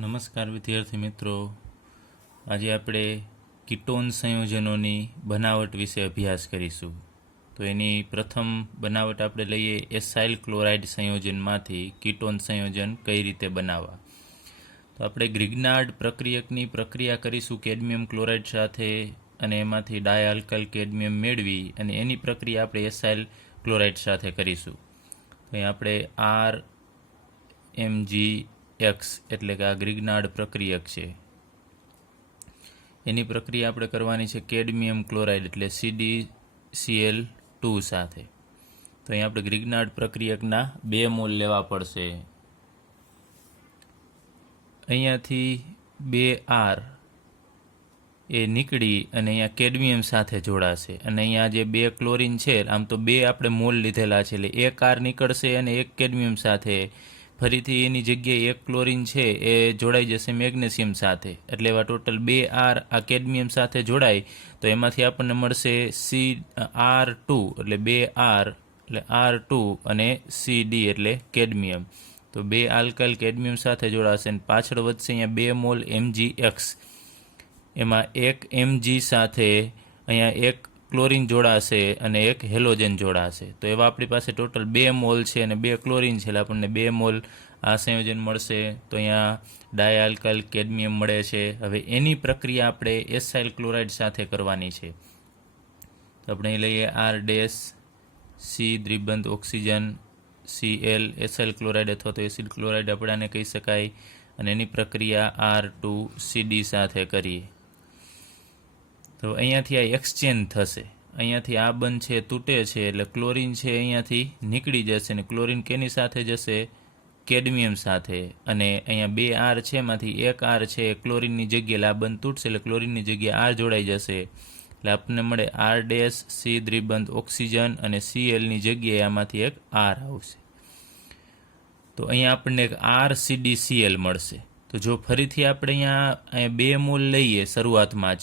નમસ્કાર વિદ્યાર્થી મિત્રો, આજે આપણે કીટોન સંયોજનોની બનાવટ વિશે અભ્યાસ કરીશું. તો એની પ્રથમ બનાવટ આપણે લઈએ એસાઇલ ક્લોરાઇડ સંયોજનમાંથી કીટોન સંયોજન કઈ રીતે બનાવવા. તો આપણે ગ્રિગ્નાર્ડ પ્રક્રિયકની પ્રક્રિયા કરીશું કેડમિયમ ક્લોરાઇડ સાથે અને એમાંથી ડાયઆલ્કાઇલ કેડમિયમ મેળવી અને એની પ્રક્રિયા આપણે એસાઇલ ક્લોરાઇડ સાથે કરીશું. તો અહીં આપણે RMgX એટલે કે આ ગ્રિગ્નાર્ડ પ્રક્રિયક છે, એની પ્રક્રિયા આપણે કરવાની છે કેડમિયમ ક્લોરાઇડ એટલે CdCl2 સાથે. તો અહીં આપણે ગ્રિગ્નાર્ડ પ્રક્રિયકના 2 મોલ લેવા પડશે. અહીંયાથી 2R એ નીકળી અને અહીંયા કેડમિયમ સાથે જોડાશે અને અહીંયા જે 2 ક્લોરિન છે, આમ તો 2 આપણે મોલ લીધેલા છે એટલે 1 R નીકળશે અને 1 કેડમિયમ સાથે ફરીથી એની જગ્યાએ 1 ક્લોરિન છે એ જોડાઈ જશે મેગ્નેશિયમ સાથે, એટલે એવા ટોટલ 2 R આ કેડમિયમ સાથે જોડાય તો એમાંથી આપણને મળશે CR2 એટલે 2 R એટલે R2 અને CD એટલે કેડમિયમ. તો 2 આલ્કાઇલ કેડમિયમ સાથે જોડાશે અને પાછળ વધશે અહીંયા 2 મોલ MgX, એમાં 1 Mg સાથે અહીંયા 1 ક્લોરિન જોડાશે અને 1 હેલોજન જોડાશે. તો એવા આપણી પાસે ટોટલ 2 મોલ છે અને 2 ક્લોરિન છે એટલે આપણને 2 મોલ આ સંયોજન મળશે. તો અહીંયા ડાયઆલ્કાઇલ કેડમિયમ મળે છે. હવે એની પ્રક્રિયા આપણે એસાઇલ ક્લોરાઇડ સાથે કરવાની છે. તો આપણે અહીં લઈએ R' C દ્વિબંધ ઓક્સિજન Cl એસાઇલ ક્લોરાઇડ અથવા તો એસિડ ક્લોરાઇડ આપણે આને કહી શકાય અને એની પ્રક્રિયા R2CD સાથે કરીએ. તો અહીંયાથી આ એક્સચેન્જ થશે, અહીંયાથી આ બંધ છે તૂટે છે એટલે ક્લોરિન છે અહીંયાથી નીકળી જશે અને ક્લોરિન કેની સાથે જશે? કેડમિયમ સાથે. અને અહીંયા 2 R છે એમાંથી 1 R છે ક્લોરિનની જગ્યાએ, આ બંધ તૂટશે એટલે ક્લોરિનની જગ્યાએ R જોડાઈ જશે એટલે આપણને મળે R' C દ્વિબંધ ઓક્સિજન અને Clની જગ્યાએ આમાંથી એક R આવશે. તો અહીંયા આપણને એક RCdCl મળશે. તો જો ફરીથી આપણે અહીંયા 2 મોલ લઈએ શરૂઆતમાં જ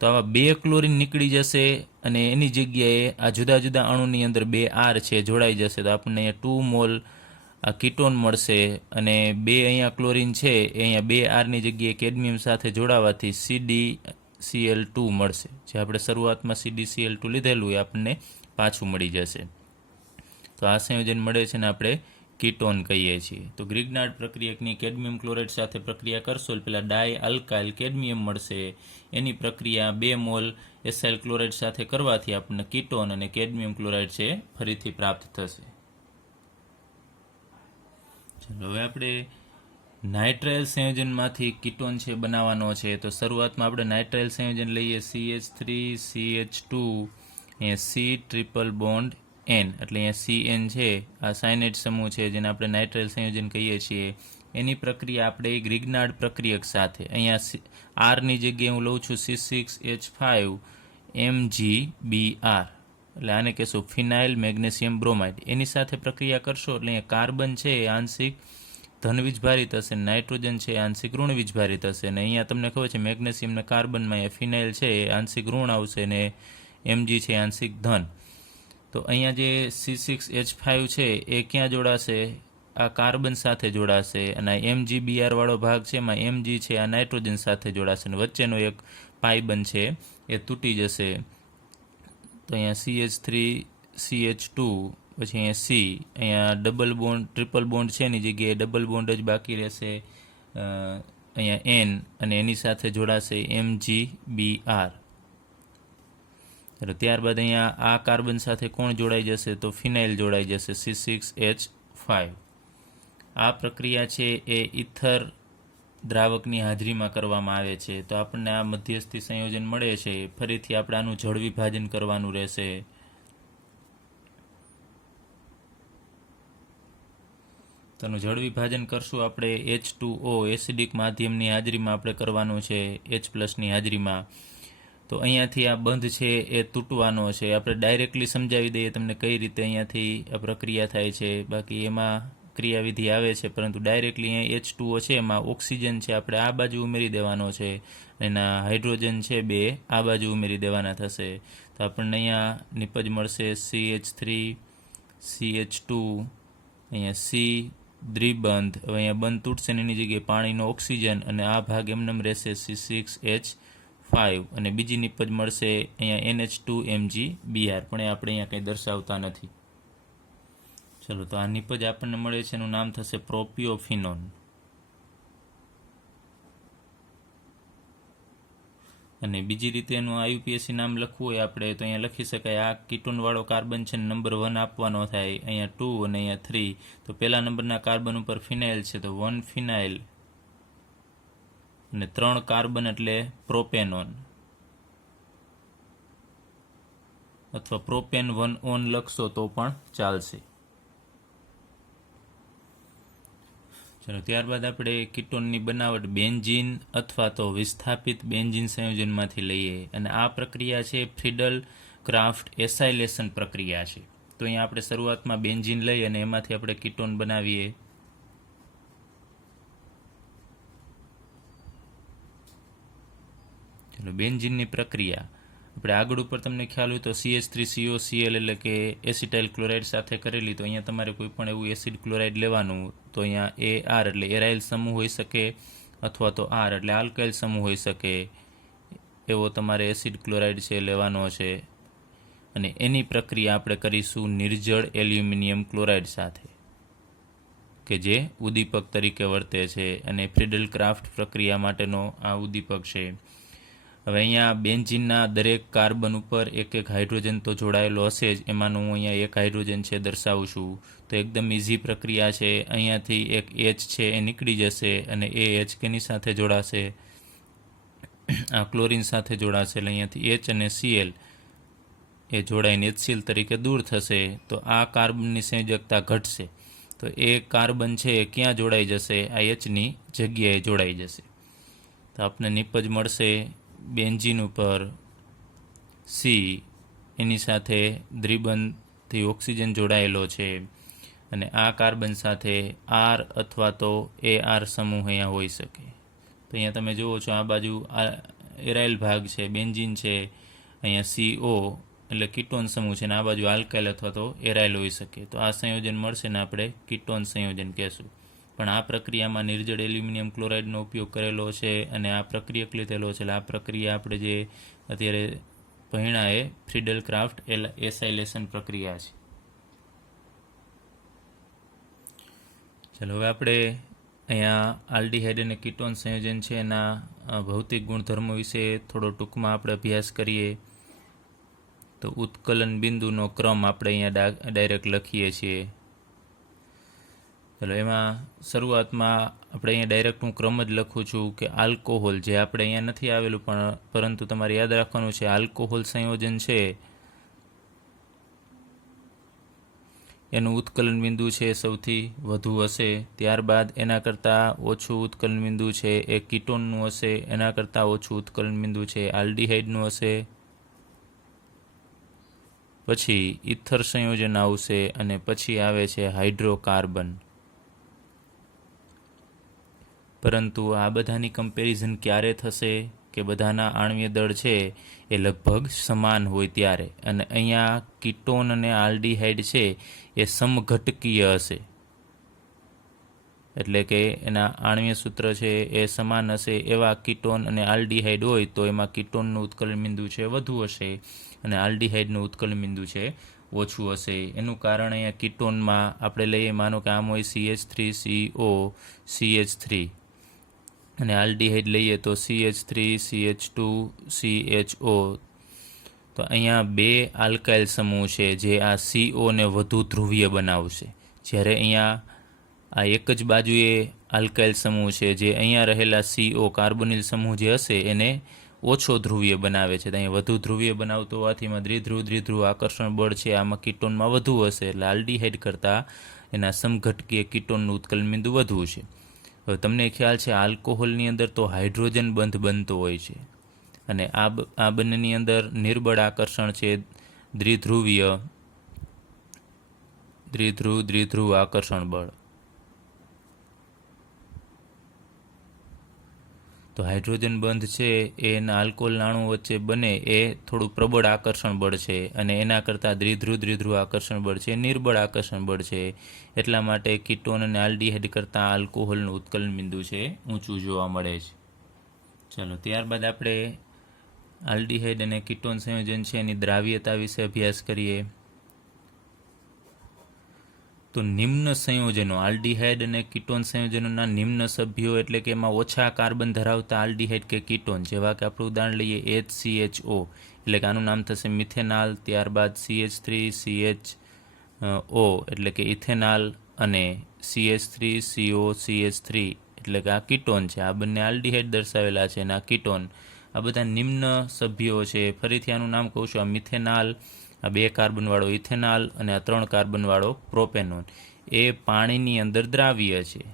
તો આવા 2 ક્લોરિન નીકળી જશે અને એની જગ્યાએ આ જુદા જુદા અણુની અંદર 2 R છે જોડાઈ જશે તો આપણને અહીંયા 2 મોલ આ કીટોન મળશે અને 2 અહીંયા ક્લોરિન છે એ અહીંયા 2 Rની જગ્યાએ કેડમિયમ સાથે જોડાવાથી CdCl2 મળશે. જે આપણે શરૂઆતમાં CdCl2 લીધેલું એ આપણને પાછું મળી જશે. તો આ સંયોજન મળે છે ને આપણે કીટોન કહીએ છીએ. તો ગ્રિગ્નાર્ડ પ્રક્રિયકની કેડમિયમ ક્લોરાઇડ સાથે પ્રક્રિયા કરશો એટલે પેલા ડાયઆલ્કાઇલ કેડમિયમ મળશે, એની પ્રક્રિયા 2 મોલ એસાઇલ ક્લોરાઇડ સાથે કરવાથી આપણને કીટોન અને કેડમિયમ ક્લોરાઇડ છે ફરીથી પ્રાપ્ત થશે. ચાલો હવે આપણે નાઇટ્રાઇલ સંયોજનમાંથી કીટોન છે બનાવવાનો છે. તો શરૂઆતમાં આપણે નાઇટ્રાઇલ સંયોજન લઈએ CH3CH2 અહીંયા C ટ્રિપલ બોન્ડ N એટલે અહીંયા CN છે, આ સાયનાઇડ સમૂહ છે જેને આપણે નાઇટ્રાઇલ સંયોજન કહીએ છીએ. એની પ્રક્રિયા આપણે ગ્રિગ્નાર્ડ પ્રક્રિયક સાથે અહીંયા Rની જગ્યાએ હું લઉં છું C6H5 MgBr એટલે આને કહેશું ફિનાઇલ મેગ્નેશિયમ બ્રોમાઇડ. એની સાથે પ્રક્રિયા કરશો એટલે અહીંયા કાર્બન છે એ આંશિક ધન વીજભારિત હશે, નાઇટ્રોજન છે એ આંશિક ઋણ વીજભારિત હશે અને અહીંયા તમને ખબર છે મેગ્નેશિયમ અને કાર્બનમાં અહીંયા ફિનાઇલ છે એ આંશિક ઋણ આવશે અને Mg છે આંશિક ધન. તો અહીંયા જે C6H5 છે એ ક્યાં જોડાશે? આ કાર્બન સાથે જોડાશે અને MgBr વાળો ભાગ છે એમાં Mg છે આ નાઇટ્રોજન સાથે જોડાશે અને વચ્ચેનો એક પાઈ બંધ છે એ તૂટી જશે. તો અહીંયા CH3CH2 પછી અહીંયા C, અહીંયા ડબલ બોન્ડ ટ્રિપલ બોન્ડ છે એની જગ્યાએ ડબલ બોન્ડ જ બાકી રહેશે, અહીંયા N અને એની સાથે જોડાશે MgBr. ત્યારબાદ અહીંયા આ કાર્બન સાથે કોણ જોડાઈ જશે? તો ફિનાઇલ જોડાઈ જશે C6H5. આ પ્રક્રિયા છે એ ઇથર દ્રાવકની હાજરીમાં કરવામાં આવે છે. તો આપણને આ મધ્યસ્થી સંયોજન મળે છે. ફરીથી આપણે આનું જળ વિભાજન કરવાનું રહેશે. તો જળ વિભાજન કરશું આપણે H2O એસિડિક માધ્યમની હાજરીમાં આપણે કરવાનું છે, H+ની હાજરીમાં. તો અહીંયાથી આ બંધ છે એ તૂટવાનો છે. આપણે ડાયરેક્ટલી સમજાવી દઈએ તમને કઈ રીતે અહીંયાથી આ પ્રક્રિયા થાય છે, બાકી એમાં ક્રિયાવિધિ આવે છે, પરંતુ ડાયરેક્ટલી અહીંયા H2O છે એમાં ઓક્સિજન છે આપણે આ બાજુ ઉમેરી દેવાનો છે, એના હાઇડ્રોજન છે 2 આ બાજુ ઉમેરી દેવાના થશે. તો આપણને અહીંયા નિપજ મળશે CH3CH2 અહીંયા C દ્વિબંધ, હવે અહીંયા બંધ તૂટશે ને એની જગ્યાએ પાણીનો ઓક્સિજન અને આ ભાગ એમનેમ રહેશે C6H5 અને બીજી નિપજ મળશે અહીંયા NH2MgBr, પણ એ આપણે અહીંયા કંઈ દર્શાવતા નથી. ચલો, તો આ નિપજ આપણને મળે છે એનું નામ થશે પ્રોપિયોફિનોન. અને બીજી રીતે એનું IUPAC નામ લખવું હોય આપણે તો અહીંયા લખી શકાય, આ કીટોનવાળો કાર્બન છે નંબર 1 આપવાનો થાય, અહીંયા 2 અને અહીંયા 3. તો પહેલા નંબરના કાર્બન ઉપર ફિનાઇલ છે તો 1 ફિનાઇલ અને 3 કાર્બન એટલે પ્રોપેનોન, અથવા પ્રોપેન 1 ઓન લખશો તો પણ ચાલશે. ચલો, ત્યારબાદ આપણે કીટોનની બનાવટ બેન્ઝીન અથવા તો વિસ્થાપિત બેન્ઝીન સંયોજનમાંથી લઈએ, અને આ પ્રક્રિયા છે ફ્રીડલ ક્રાફ્ટ એસાઇલેશન પ્રક્રિયા છે. તો અહીંયા આપણે શરૂઆતમાં બેન્ઝીન લઈ અને એમાંથી આપણે કીટોન બનાવીએ. ચલો, બેન્ઝીનની પ્રક્રિયા આપણે આગળ ઉપર તમને ખ્યાલ હોય તો CH3COCl એટલે કે એસિટાઇલ ક્લોરાઇડ સાથે કરેલી. તો અહીંયા તમારે કોઈ પણ એવું એસિડ ક્લોરાઇડ લેવાનું, તો અહીંયા AR એટલે એરાઇલ સમૂહ હોઈ શકે, અથવા તો R એટલે આલ્કાઇલ સમૂહ હોઈ શકે, એવો તમારે એસિડ ક્લોરાઇડ છે લેવાનો છે. અને એની પ્રક્રિયા આપણે કરીશું નિર્જળ એલ્યુમિનિયમ ક્લોરાઇડ સાથે, કે જે ઉદ્દીપક તરીકે વર્તે છે, અને ફ્રીડલ ક્રાફ્ટ પ્રક્રિયા માટેનો આ ઉદ્દીપક છે. હવે અહીંયા બેન્ઝીનના દરેક કાર્બન ઉપર એક એક હાઇડ્રોજન તો જોડાયેલો હશે જ, એમાંનું હું અહીંયા એક હાઇડ્રોજન છે દર્શાવું છું. તો એકદમ ઇઝી પ્રક્રિયા છે. અહીંયાથી એક H છે એ નીકળી જશે અને એ H કેની સાથે જોડાશે, આ ક્લોરીન સાથે જોડાશે, એટલે અહીંયાથી H અને Cl એ જોડાઈને HCl તરીકે દૂર થશે. તો આ કાર્બનની સંયોજકતા ઘટશે, તો એ કાર્બન છે એ ક્યાં જોડાઈ જશે, આ Hની જગ્યાએ જોડાઈ જશે. તો આપણને નિપજ મળશે બેન્ઝીન ઉપર C, એની સાથે દ્વિબંધથી ઓક્સિજન જોડાયેલો છે, અને આ કાર્બન સાથે R અથવા તો AR સમૂહ અહીંયા હોઈ શકે. તો અહીંયા તમે જુઓ છો આ બાજુ આ એરાઇલ ભાગ છે, બેન્ઝીન છે, અહીંયા CO એટલે કીટોન સમૂહ છે, અને આ બાજુ આલ્કાઇલ અથવા તો એરાઇલ હોઈ શકે. તો આ સંયોજન મળશે ને આપણે કીટોન સંયોજન કહેશું. પણ આ પ્રક્રિયામાં નિર્જળ એલ્યુમિનિયમ ક્લોરાઇડનો ઉપયોગ કરેલો છે અને આ પ્રક્રિયક લીધેલો છે. એટલે આ પ્રક્રિયા આપણે જે અત્યારે ભણ્યા એ ફ્રીડલ ક્રાફ્ટ એસાઇલેશન પ્રક્રિયા છે. ચલો, હવે આપણે અહીંયા આલ્ડીહાઇડ અને કીટોન સંયોજન છે એના ભૌતિક ગુણધર્મો વિશે થોડો ટૂંકમાં આપણે અભ્યાસ કરીએ. તો ઉત્કલન બિંદુનો ક્રમ આપણે અહીંયા ડાયરેક્ટ લખીએ છીએ. ચલો, એમાં શરૂઆતમાં આપણે અહીંયા ડાયરેક્ટ હું ક્રમ જ લખું છું કે આલ્કોહોલ, જે આપણે અહીંયા નથી આવેલું પરંતુ તમારે યાદ રાખવાનું છે, આલ્કોહોલ સંયોજન છે એનું ઉત્કલન બિંદુ છે સૌથી વધુ હશે. ત્યારબાદ એના કરતાં ઓછું ઉત્કલન બિંદુ છે એ કીટોનનું હશે, એના કરતાં ઓછું ઉત્કલન બિંદુ છે આલ્ડીહાઇડનું હશે. પછી ઇથર સંયોજન આવશે અને પછી આવે છે હાઇડ્રોકાર્બન. પરંતુ આ બધાની કમ્પેરિઝન ક્યારે થશે કે બધાના આણ્વીય દળ છે એ લગભગ સમાન હોય ત્યારે, અને અહીંયા કીટોન અને આલ્ડીહાઇડ છે એ સમઘટકીય હશે, એટલે કે એના આણ્વીય સૂત્ર છે એ સમાન હશે. એવા કીટોન અને આલ્ડીહાઇડ હોય તો એમાં કીટોનનું ઉત્કલન બિંદુ છે વધુ હશે અને આલ્ડીહાઇડનું ઉત્કલન બિંદુ છે ઓછું હશે. એનું કારણ અહીંયા કીટોનમાં આપણે લઈએ, માનો કે આમ હોય CH3CO CH3, અને આલ્ડીહાઇડ લઈએ તો CH3 CH2 CHO. તો અહીંયા બે આલ્કાઇલ સમૂહ છે જે આ CO ને વધુ ધ્રુવીય બનાવશે, જ્યારે અહીંયા આ એક જ બાજુએ આલ્કાઇલ સમૂહ છે જે અહીંયા રહેલા CO કાર્બોનિલ સમૂહ જે હશે એને ઓછો ધ્રુવીય બનાવે છે. તો અહીંયા વધુ ધ્રુવીય બનાવતો હોવાથી એમાં દ્વિધ્રુવ આકર્ષણ બળ છે આમાં કીટોનમાં વધુ હશે, એટલે આલ્ડીહાઇડ કરતાં એના સમઘટકીય કીટોનનું ઉત્કલન બિંદુ વધુ છે. હવે તમને ખ્યાલ છે આલ્કોહોલની અંદર તો હાઇડ્રોજન બંધ બનતો હોય છે, અને આ બંનેની અંદર નિર્બળ આકર્ષણ છે દ્વિધ્રુવ આકર્ષણ બળ. તો હાઇડ્રોજન બંધ છે એના આલ્કોહોલ અણુ વચ્ચે બને એ થોડું પ્રબળ આકર્ષણ બળ છે, અને એના કરતાં દ્વિધ્રુવ આકર્ષણ બળ છે નિર્બળ આકર્ષણ બળ છે. એટલા માટે કીટોન અને આલ્ડીહાઇડ કરતાં આલ્કોહોલનું ઉત્કલન બિંદુ છે ઊંચું જોવા મળે છે. ચાલો, ત્યારબાદ આપણે આલ્ડીહાઇડ અને કીટોન સંયોજન છે એની દ્રાવ્યતા વિશે અભ્યાસ કરીએ. તો નિમ્ન સંયોજનો, આલ્ડીહાઇડ અને કીટોન સંયોજનોના નિમ્ન સભ્યો એટલે કે એમાં ઓછા કાર્બન ધરાવતા આલ્ડીહાઇડ કે કીટોન, જેવા કે આપણે ઉદાહરણ લઈએ HCHO, એટલે કે આનું નામ થશે મિથેનાલ. ત્યારબાદ CH3CHO એટલે કે ઇથેનાલ, અને CH3COCH3 એટલે કે આ કીટોન છે. આ બંને આલ્ડીહાઇડ દર્શાવેલા છે અને આ કીટોન. આ બધા નિમ્ન સભ્યો છે. ફરીથી આનું નામ કહું છું. આ મિથેનાલ, આ 2 કાર્બનવાળો ઇથેનાલ અને આ 3 કાર્બનવાળો પ્રોપેનોન એ પાણીની અંદર દ્રાવ્ય છે.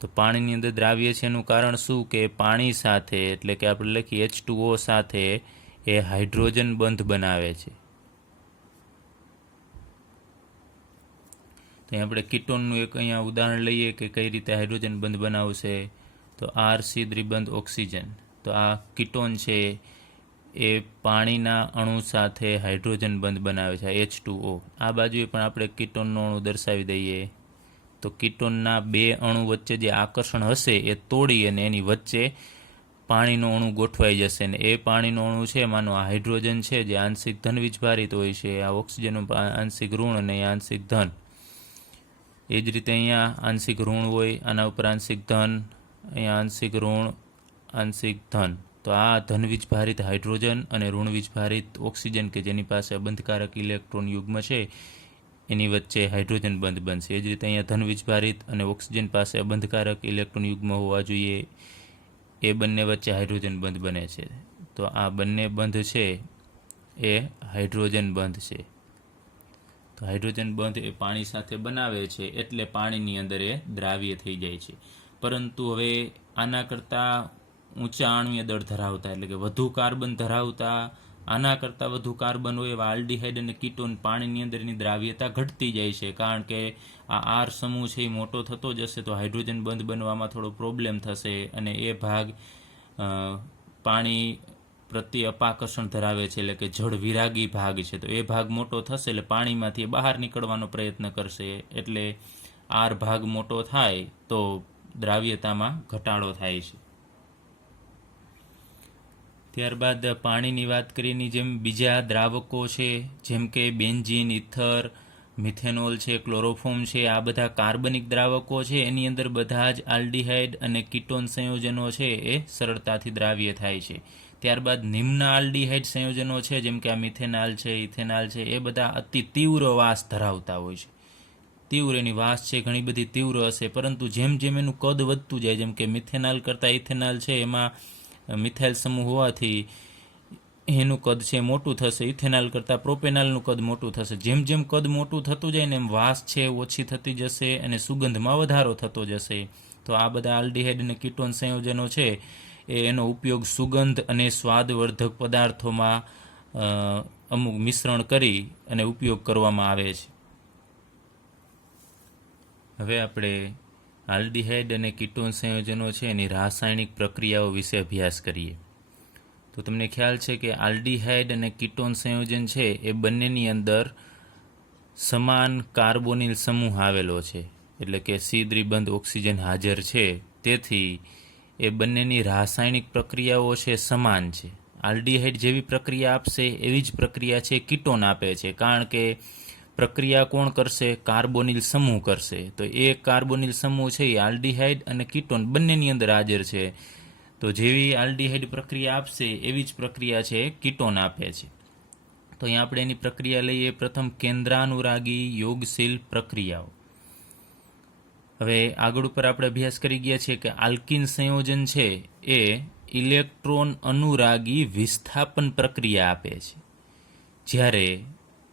તો પાણીની અંદર દ્રાવ્ય છે એનું કારણ શું કે પાણી સાથે એટલે કે આપણે લખીએ H2O સાથે એ હાઇડ્રોજન બંધ બનાવે છે. તો આપણે કીટોનનું એક અહીંયા ઉદાહરણ લઈએ કે કઈ રીતે હાઇડ્રોજન બંધ બનાવશે. તો RC દ્વિબંધ ઓક્સિજન. તો આ કીટોન છે એ પાણીના અણુ સાથે હાઇડ્રોજન બંધ બનાવે છે, H2O. આ બાજુએ પણ આપણે કીટોનનો અણુ દર્શાવી દઈએ. તો કીટોનના 2 અણુ વચ્ચે જે આકર્ષણ હશે એ તોડી અને એની વચ્ચે પાણીનો અણુ ગોઠવાઈ જશે, ને એ પાણીનો અણુ છે માનો આ હાઇડ્રોજન છે જે આંશિક ધન વીજભારિત હોય છે, આ ઓક્સિજનનું આંશિક ઋણ અને અહીંયા આંશિક ધન. એ જ રીતે અહીંયા આંશિક ઋણ હોય, આના ઉપર આંશિક ધન, અહીંયા આંશિક ઋણ, આંશિક ધન. તો આ ધન વીજભારિત હાઇડ્રોજન અને ઋણ વીજભારિત ઓક્સિજન કે જેની પાસે બંધકારક ઇલેક્ટ્રોન યુગ્મ છે એની વચ્ચે હાઇડ્રોજન બંધ બનશે. એ જ રીતે અહીંયા ધન વીજભારિત અને ઓક્સિજન પાસે બંધકારક ઇલેક્ટ્રોન યુગ્મ હોવા જોઈએ, એ બંને વચ્ચે હાઇડ્રોજન બંધ બને છે. તો આ બંને બંધ છે એ હાઇડ્રોજન બંધ છે. તો હાઇડ્રોજન બંધ એ પાણી સાથે બનાવે છે એટલે પાણીની અંદર એ દ્રાવ્ય થઈ જાય છે. પરંતુ હવે આના કરતાં ઊંચા આણ્વીય દળ ધરાવતા એટલે કે વધુ કાર્બન ધરાવતા, આના કરતાં વધુ કાર્બન હોય એવા આલ્ડીહાઇડ અને કીટોન પાણીની અંદરની દ્રાવ્યતા ઘટતી જાય છે. કારણ કે આ R સમૂહ છે એ મોટો થતો જશે તો હાઇડ્રોજન બંધ બનવામાં થોડો પ્રોબ્લેમ થશે, અને એ ભાગ પાણી પ્રત્યે અપાકર્ષણ ધરાવે છે એટલે કે જળ વિરાગી ભાગ છે. તો એ ભાગ મોટો થશે એટલે પાણીમાંથી બહાર નીકળવાનો પ્રયત્ન કરશે, એટલે R ભાગ મોટો થાય તો દ્રાવ્યતામાં ઘટાડો થાય છે. ત્યારબાદ પાણીની વાત કરીએની જેમ બીજા દ્રાવકો છે જેમ કે બેન્ઝીન, ઇથર, મિથેનોલ છે, ક્લોરોફોર્મ છે, આ બધા કાર્બનિક દ્રાવકો છે. એની અંદર બધા જ આલ્ડીહાઇડ અને કીટોન સંયોજનો છે એ સરળતાથી દ્રાવ્ય થાય છે. ત્યારબાદ નિમ્ન આલ્ડીહાઇડ સંયોજનો છે જેમ કે આ મિથેનાલ છે, ઇથેનાલ છે, એ બધા અતિ તીવ્ર વાસ ધરાવતા હોય છે. તીવ્ર એની વાસ છે ઘણી બધી તીવ્ર હશે, પરંતુ જેમ જેમ એનું કદ વધતું જાય, જેમ કે મિથેનાલ કરતાં ઇથેનાલ છે એમાં મિથાઇલ સમૂહ હોવાથી એનું કદ છે મોટું થશે, ઇથેનાલ કરતાં પ્રોપેનાલનું કદ મોટું થશે. જેમ જેમ કદ મોટું થતું જાય ને એમ વાસ છે ઓછી થતી જશે અને સુગંધમાં વધારો થતો જશે. તો આ બધા આલ્ડીહાઇડ અને કીટોન સંયોજનો છે એનો ઉપયોગ સુગંધ અને સ્વાદવર્ધક પદાર્થોમાં અમુક મિશ્રણ કરી અને ઉપયોગ કરવામાં આવે છે. હવે આપણે આલ્ડીહાઇડ અને કીટોન સંયોજનો છે એની રાસાયણિક પ્રક્રિયાઓ વિશે અભ્યાસ કરીએ. તો તમને ખ્યાલ છે કે આલ્ડીહાઇડ અને કીટોન સંયોજન છે એ બંનેની અંદર સમાન કાર્બોનિલ સમૂહ આવેલો છે, એટલે કે C દ્વિબંધ ઓક્સિજન હાજર છે. તેથી એ બંનેની રાસાયણિક પ્રક્રિયાઓ છે સમાન છે. આલ્ડીહાઇડ જેવી પ્રક્રિયા આપશે એવી જ પ્રક્રિયા છે કીટોન આપે છે, કારણ કે પ્રક્રિયા કોણ કરશે? કાર્બોનિલ સમૂહ કરશે. તો એ કાર્બોનિલ સમૂહ છે એ આલ્ડીહાઇડ અને કીટોન બંનેની અંદર હાજર છે. તો જેવી આલ્ડીહાઇડ પ્રક્રિયા આપશે એવી જ પ્રક્રિયા છે કીટોન આપે છે. તો અહીંયા આપણે એની પ્રક્રિયા લઈએ. પ્રથમ કેન્દ્રાનુરાગી યોગશીલ પ્રક્રિયાઓ. હવે આગળ ઉપર આપણે અભ્યાસ કરી ગયા છીએ કે આલ્કિન સંયોજન છે એ ઇલેક્ટ્રોન અનુરાગી વિસ્થાપન પ્રક્રિયા આપે છે, જ્યારે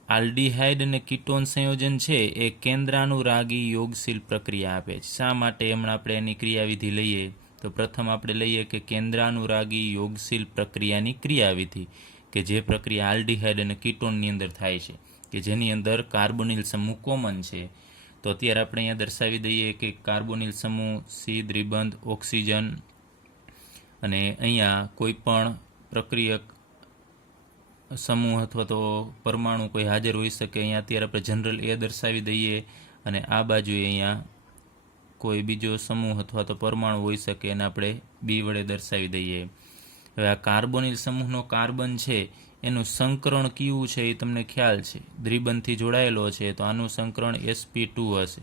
આલ્ડીહાઇડ અને કીટોન સંયોજન છે એ કેન્દ્રાનુરાગી યોગશીલ પ્રક્રિયા આપે છે. શા માટે? હમણાં આપણે એની ક્રિયાવિધિ લઈએ. તો પ્રથમ આપણે લઈએ કે કેન્દ્રાનુરાગી યોગશીલ પ્રક્રિયાની ક્રિયાવિધિ, કે જે પ્રક્રિયા આલ્ડીહાઇડ અને કીટોનની અંદર થાય છે, કે જેની અંદર કાર્બોનિલ સમૂહ કોમન છે. તો અત્યારે આપણે અહીંયા દર્શાવી દઈએ કે કાર્બોનિલ સમૂહ, C દ્વિબંધ, ઓક્સિજન, અને અહીંયા કોઈ પણ પ્રક્રિયક સમૂહ અથવા તો પરમાણુ કોઈ હાજર હોઈ શકે. અહીંયા અત્યારે આપણે જનરલ એ દર્શાવી દઈએ અને આ બાજુએ અહીંયા કોઈ બીજો સમૂહ અથવા તો પરમાણુ હોઈ શકે એને આપણે બી વડે દર્શાવી દઈએ. હવે આ કાર્બોનિલ સમૂહનો કાર્બન છે એનું સંકરણ કયું છે એ તમને ખ્યાલ છે. દ્વિબંધથી જોડાયેલો છે તો આનું સંકરણ sp2 હશે.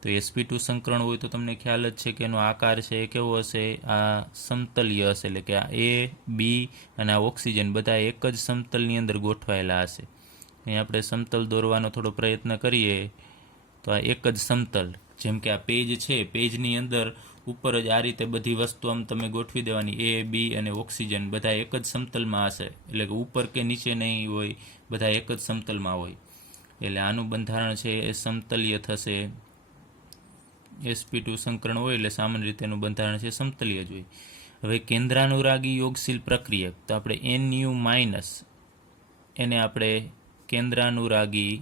તો sp2 સંકરણ હોય તો તમને ખ્યાલ જ છે કે એનો આકાર છે એ કેવો હશે? આ સમતલીય હશે, એટલે કે આ એ, બી અને આ ઓક્સિજન બધા એક જ સમતલની અંદર ગોઠવાયેલા હશે. અહીં આપણે સમતલ દોરવાનો થોડો પ્રયત્ન કરીએ તો આ એક જ સમતલ, જેમ કે આ પેજ છે, પેજની અંદર ઉપર જ આ રીતે બધી વસ્તુ આમ તમે ગોઠવી દેવાની. એ, બી અને ઓક્સિજન બધા એક જ સમતલમાં હશે, એટલે કે ઉપર કે નીચે નહીં હોય, બધા એક જ સમતલમાં હોય. એટલે આનું બંધારણ છે એ સમતલીય થશે. sp2 સંકરણ હોય એટલે સામાન્ય રીતે એનું બંધારણ છે સમતલીય જ હોય. હવે કેન્દ્રાનુરાગી યોગશીલ પ્રક્રિયક, તો આપણે Nu માઇનસ એને આપણે કેન્દ્રાનુરાગી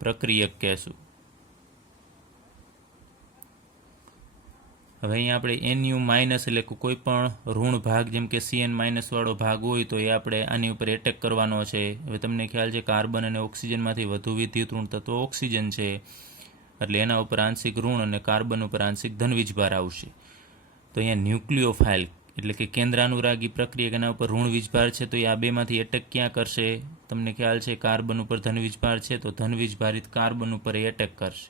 પ્રક્રિયક કહેશું. હવે અહીંયા આપણે Nu માઇનસ એટલે કોઈ પણ ઋણ ભાગ, જેમ કે Cn માઇનસ વાળો ભાગ હોય તો એ આપણે આની ઉપર એટેક કરવાનો છે. હવે તમને ખ્યાલ છે કાર્બન અને ઓક્સિજનમાંથી વધુ વિદ્યુત ઋણ તત્વ ઓક્સિજન છે, એટલે એના ઉપર આંશિક ઋણ અને કાર્બન ઉપર આંશિક ધન વીજભાર આવશે. તો અહીંયા ન્યુક્લિયોફાઇલ એટલે કે કેન્દ્રાનુરાગી પ્રક્રિયક, એના ઉપર ઋણ વીજભાર છે તો એ આ બેમાંથી એટેક ક્યાં કરશે? તમને ખ્યાલ છે કાર્બન ઉપર ધન વીજભાર છે તો ધન વીજભારિત કાર્બન ઉપર એ એટેક કરશે.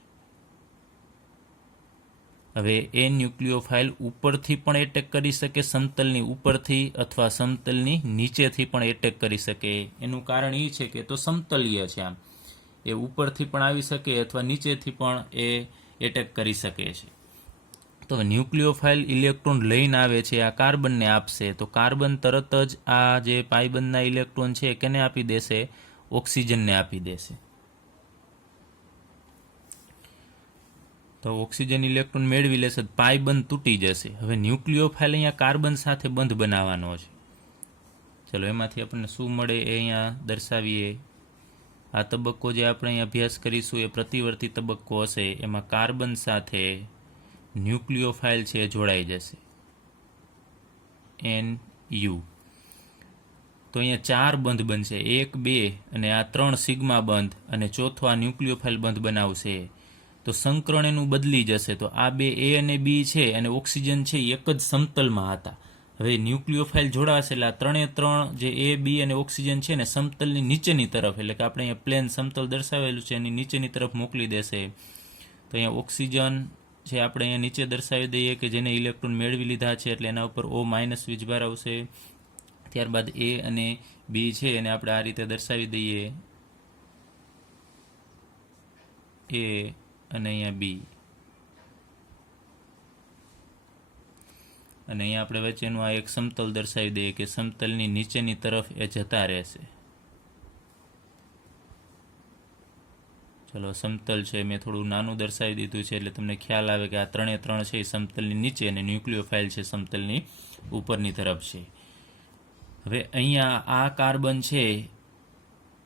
હવે એ ન્યુક્લિયોફાઇલ ઉપરથી પણ એટેક કરી શકે, સમતલની ઉપરથી અથવા સમતલની નીચેથી પણ એટેક કરી શકે. એનું કારણ એ છે કે તો સમતલીય છે, આમ એ ઉપરથી પણ આવી શકે અથવા નીચેથી પણ એ એટેક કરી શકે છે. તો ન્યુક્લિયોફાઇલ ઇલેક્ટ્રોન લઈને આવે છે, આ કાર્બનને આપશે, તો કાર્બન તરત જ આ જે પાઇબંધના ઇલેક્ટ્રોન છે કેને આપી દેશે? ઓક્સિજનને આપી દેશે. તો ઓક્સિજન ઇલેક્ટ્રોન મેળવી લેશે, પાઇબંધ તૂટી જશે. હવે ન્યુક્લિયોફાઇલ અહીંયા કાર્બન સાથે બંધ બનાવવાનો છે. ચલો એમાંથી આપણને શું મળે એ અહીંયા દર્શાવીએ. આ તબક્કો જે આપણે અહીં અભ્યાસ કરીશું એ પ્રતિવર્તી તબક્કો હશે. એમાં કાર્બન સાથે ન્યુક્લિયોફાઇલ છે જોડાઈ જશે, Nu. તો અહીંયા 4 બંધ બનશે, 1, 2 અને આ 3 સિગ્મા બંધ, અને ચોથો આ ન્યુક્લિયોફાઇલ બંધ બનાવશે. તો સંકરણ એનું બદલી જશે. તો આ બે એ અને બી છે અને ઓક્સિજન છે એક જ સમતલમાં હતા. હવે ન્યુક્લિયોફાઇલ જોડાશે એટલે આ 3 જે એ, બી અને ઓક્સિજન છે ને સમતલની નીચેની તરફ, એટલે કે આપણે અહીંયા પ્લેન સમતલ દર્શાવેલું છે એની નીચેની તરફ મોકલી દેશે. તો અહીંયા ઓક્સિજન છે આપણે અહીંયા નીચે દર્શાવી દઈએ કે જેને ઇલેક્ટ્રોન મેળવી લીધા છે, એટલે એના ઉપર O- વીજભાર આવશે. ત્યારબાદ એ અને બી છે એને આપણે આ રીતે દર્શાવી દઈએ, એ અને અહીંયા બી, અને અહીંયા આપણે વચ્ચેનું આ એક સમતલ દર્શાવી દઈએ કે સમતલની નીચેની તરફ એ જતા રહેશે. ચલો સમતલ છે મેં થોડું નાનું દર્શાવી દીધું છે એટલે તમને ખ્યાલ આવે કે આ 3 છે એ સમતલની નીચે અને ન્યુક્લિયોફાઇલ છે સમતલની ઉપરની તરફ છે. હવે અહીંયા આ કાર્બન છે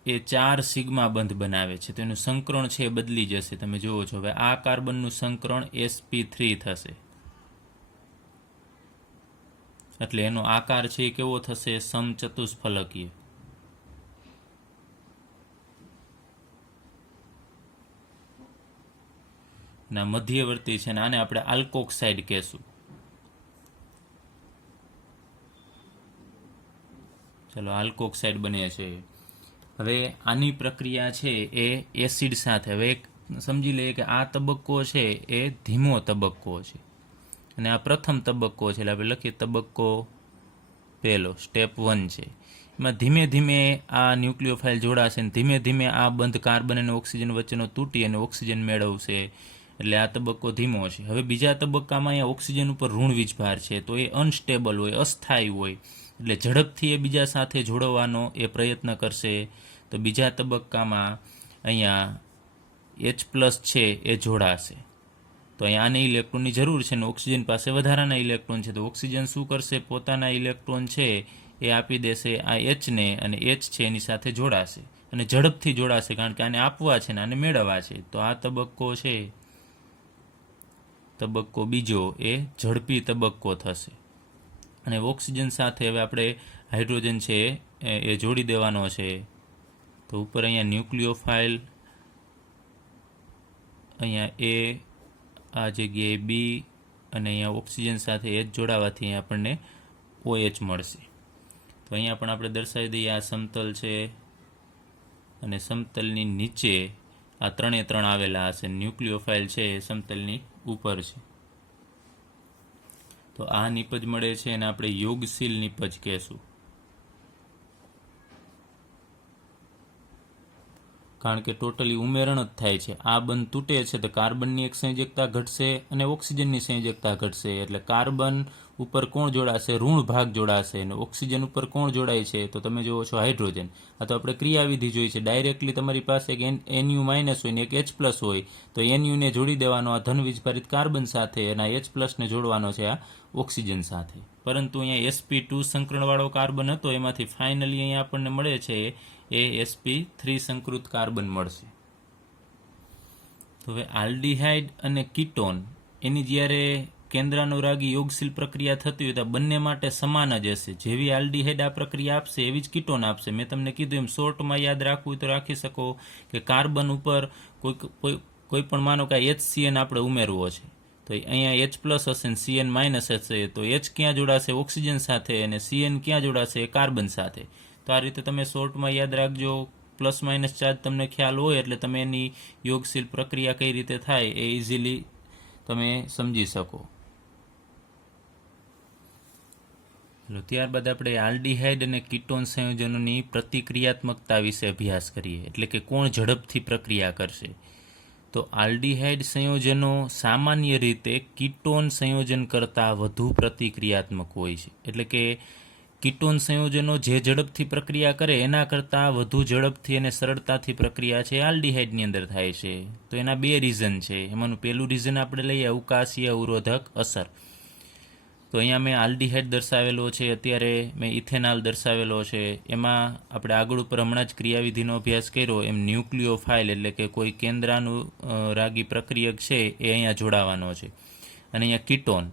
એ 4 સિગ્મા બંધ બનાવે છે, તો એનું સંકરણ છે એ બદલી જશે. તમે જુઓ છો હવે આ કાર્બનનું સંકરણ sp3 થશે, એટલે એનો આકાર છે એ કેવો થશે? સમચતુષ્ફલકીય. ના મધ્યવર્તી છે, આને આપણે આલ્કોક્સાઇડ કહેશું. ચલો આલ્કોક્સાઇડ બને છે. હવે આની પ્રક્રિયા છે એ એસિડ સાથે. હવે સમજી લઈએ કે આ તબક્કો છે એ ધીમો તબક્કો છે અને આ પ્રથમ તબક્કો છે, એટલે આપણે લખીએ તબક્કો પહેલો, સ્ટેપ 1 છે. એમાં ધીમે ધીમે આ ન્યુક્લિયોફાઇલ જોડાશે અને ધીમે ધીમે આ બંધ કાર્બન અને ઓક્સિજન વચ્ચેનો તૂટી અને ઓક્સિજન મેળવશે, એટલે આ તબક્કો ધીમો છે. હવે બીજા તબક્કામાં અહીંયા ઓક્સિજન ઉપર ઋણ વીજભાર છે, તો એ અનસ્ટેબલ હોય, અસ્થાયી હોય, એટલે ઝડપથી એ બીજા સાથે જોડવાનો એ પ્રયત્ન કરશે. તો બીજા તબક્કામાં અહીંયા H+ છે એ જોડાશે. તો અહીંયા આને ઇલેક્ટ્રોનની જરૂર છે ને ઓક્સિજન પાસે વધારાના ઇલેક્ટ્રોન છે, તો ઓક્સિજન શું કરશે? પોતાના ઇલેક્ટ્રોન છે એ આપી દેશે આ H ને, અને H છે એની સાથે જોડાશે. અને ઝડપથી જોડાશે, કારણ કે આને આપવા છે ને આને મેળવવા છે. તો આ તબક્કો છે, તબક્કો બીજો, એ ઝડપી તબક્કો થશે. અને ઓક્સિજન સાથે હવે આપણે હાઇડ્રોજન છે એ જોડી દેવાનો છે. તો ઉપર અહીંયા ન્યુક્લિયોફાઇલ, અહીંયા એ, આ જગ્યાએ બી, અને અહીંયા ઓક્સિજન સાથે એચ જોડાવાથી અહીંયા આપણને OH મળશે. તો અહીંયા પણ આપણે દર્શાવી દઈએ, આ સમતલ છે અને સમતલની નીચે આ 3 એ 3 આવેલા હશે. ન્યુક્લિયોફાઇલ છે એ સમતલની ઉપર છે. તો આ નિપજ મળે છે અને આપણે યોગશીલ નિપજ કહેશું, કારણ કે ટોટલી ઉમેરણ જ થાય છે. આ બંધ તૂટે છે તો કાર્બનની એક સંયોજકતા ઘટશે અને ઓક્સિજનની સંયોજકતા ઘટશે. એટલે કાર્બન ઉપર કોણ જોડાશે? ઋણ ભાગ જોડાશે. અને ઓક્સિજન ઉપર કોણ જોડાય છે? તો તમે જુઓ છો હાઇડ્રોજન. આ તો આપણે ક્રિયાવિધિ જોઈ છે. ડાયરેક્ટલી તમારી પાસે એક NU- હોય ને એક H+ હોય, તો NU ને જોડી દેવાનો આ ધન વીજભારિત કાર્બન સાથે, અને H+ ને જોડવાનો છે આ ઓક્સિજન સાથે. પરંતુ અહીંયા sp2 સંકરણવાળો કાર્બન હતો, એમાંથી ફાઇનલી અહીંયા આપણને મળે છે એ sp3 સંકૃત કાર્બન મળશે. તો હવે આલ્ડીહાઇડ અને કીટોન એની જ્યારે કેન્દ્રાનુરાગી યોગશીલ પ્રક્રિયા થતી હોય તો બંને માટે સમાન જ હશે. જેવી આલ્ડીહાઇડ આ પ્રક્રિયા આપશે એવી જ કીટોન આપશે. મેં તમને કીધું એમ શોર્ટમાં યાદ રાખવું હોય તો રાખી શકો કે કાર્બન ઉપર કોઈ પણ માનો કે HCN આપણે ઉમેરવો છે, તો અહીંયા H+ હશે ને CN- હશે, તો H ક્યાં જોડાશે? ઓક્સિજન સાથે, અને CN ક્યાં જોડાશે? કાર્બન સાથે. તો આ રીતે તમે શોર્ટમાં યાદ રાખજો. +- ચાર્જ તમને ખ્યાલ હોય એટલે તમે એની યોગશીલ પ્રક્રિયા કઈ રીતે થાય એ ઇઝીલી તમે સમજી શકો. ત્યારબાદ આપણે આલ્ડીહાઇડ અને કીટોન સંયોજનોની પ્રતિક્રિયાત્મકતા વિશે અભ્યાસ કરીએ, એટલે કે કોણ ઝડપથી પ્રક્રિયા કરશે. તો આલ્ડીહાઇડ સંયોજનો સામાન્ય રીતે કીટોન સંયોજન કરતાં વધુ પ્રતિક્રિયાત્મક હોય છે. એટલે કે કીટોન સંયોજનો જે ઝડપથી પ્રક્રિયા કરે એના કરતાં વધુ ઝડપથી અને સરળતાથી પ્રક્રિયા છે આલ્ડીહાઇડની અંદર થાય છે. તો એના 2 રીઝન છે. એમાંનું પહેલું રીઝન આપણે લઈએ અવકાશીય અવરોધક અસર. તો અહીંયા મેં આલ્ડીહાઇડ દર્શાવેલો છે, અત્યારે મેં ઇથેનોલ દર્શાવેલો છે. એમાં આપણે આગળ ઉપર હમણાં જ ક્રિયાવિધિનો અભ્યાસ કર્યો એમ ન્યુક્લિયોફાઇલ એટલે કે કોઈ કેન્દ્રાનુરાગી પ્રક્રિયક છે એ અહીંયા જોડાવાનો છે. અને અહીંયા કીટોન,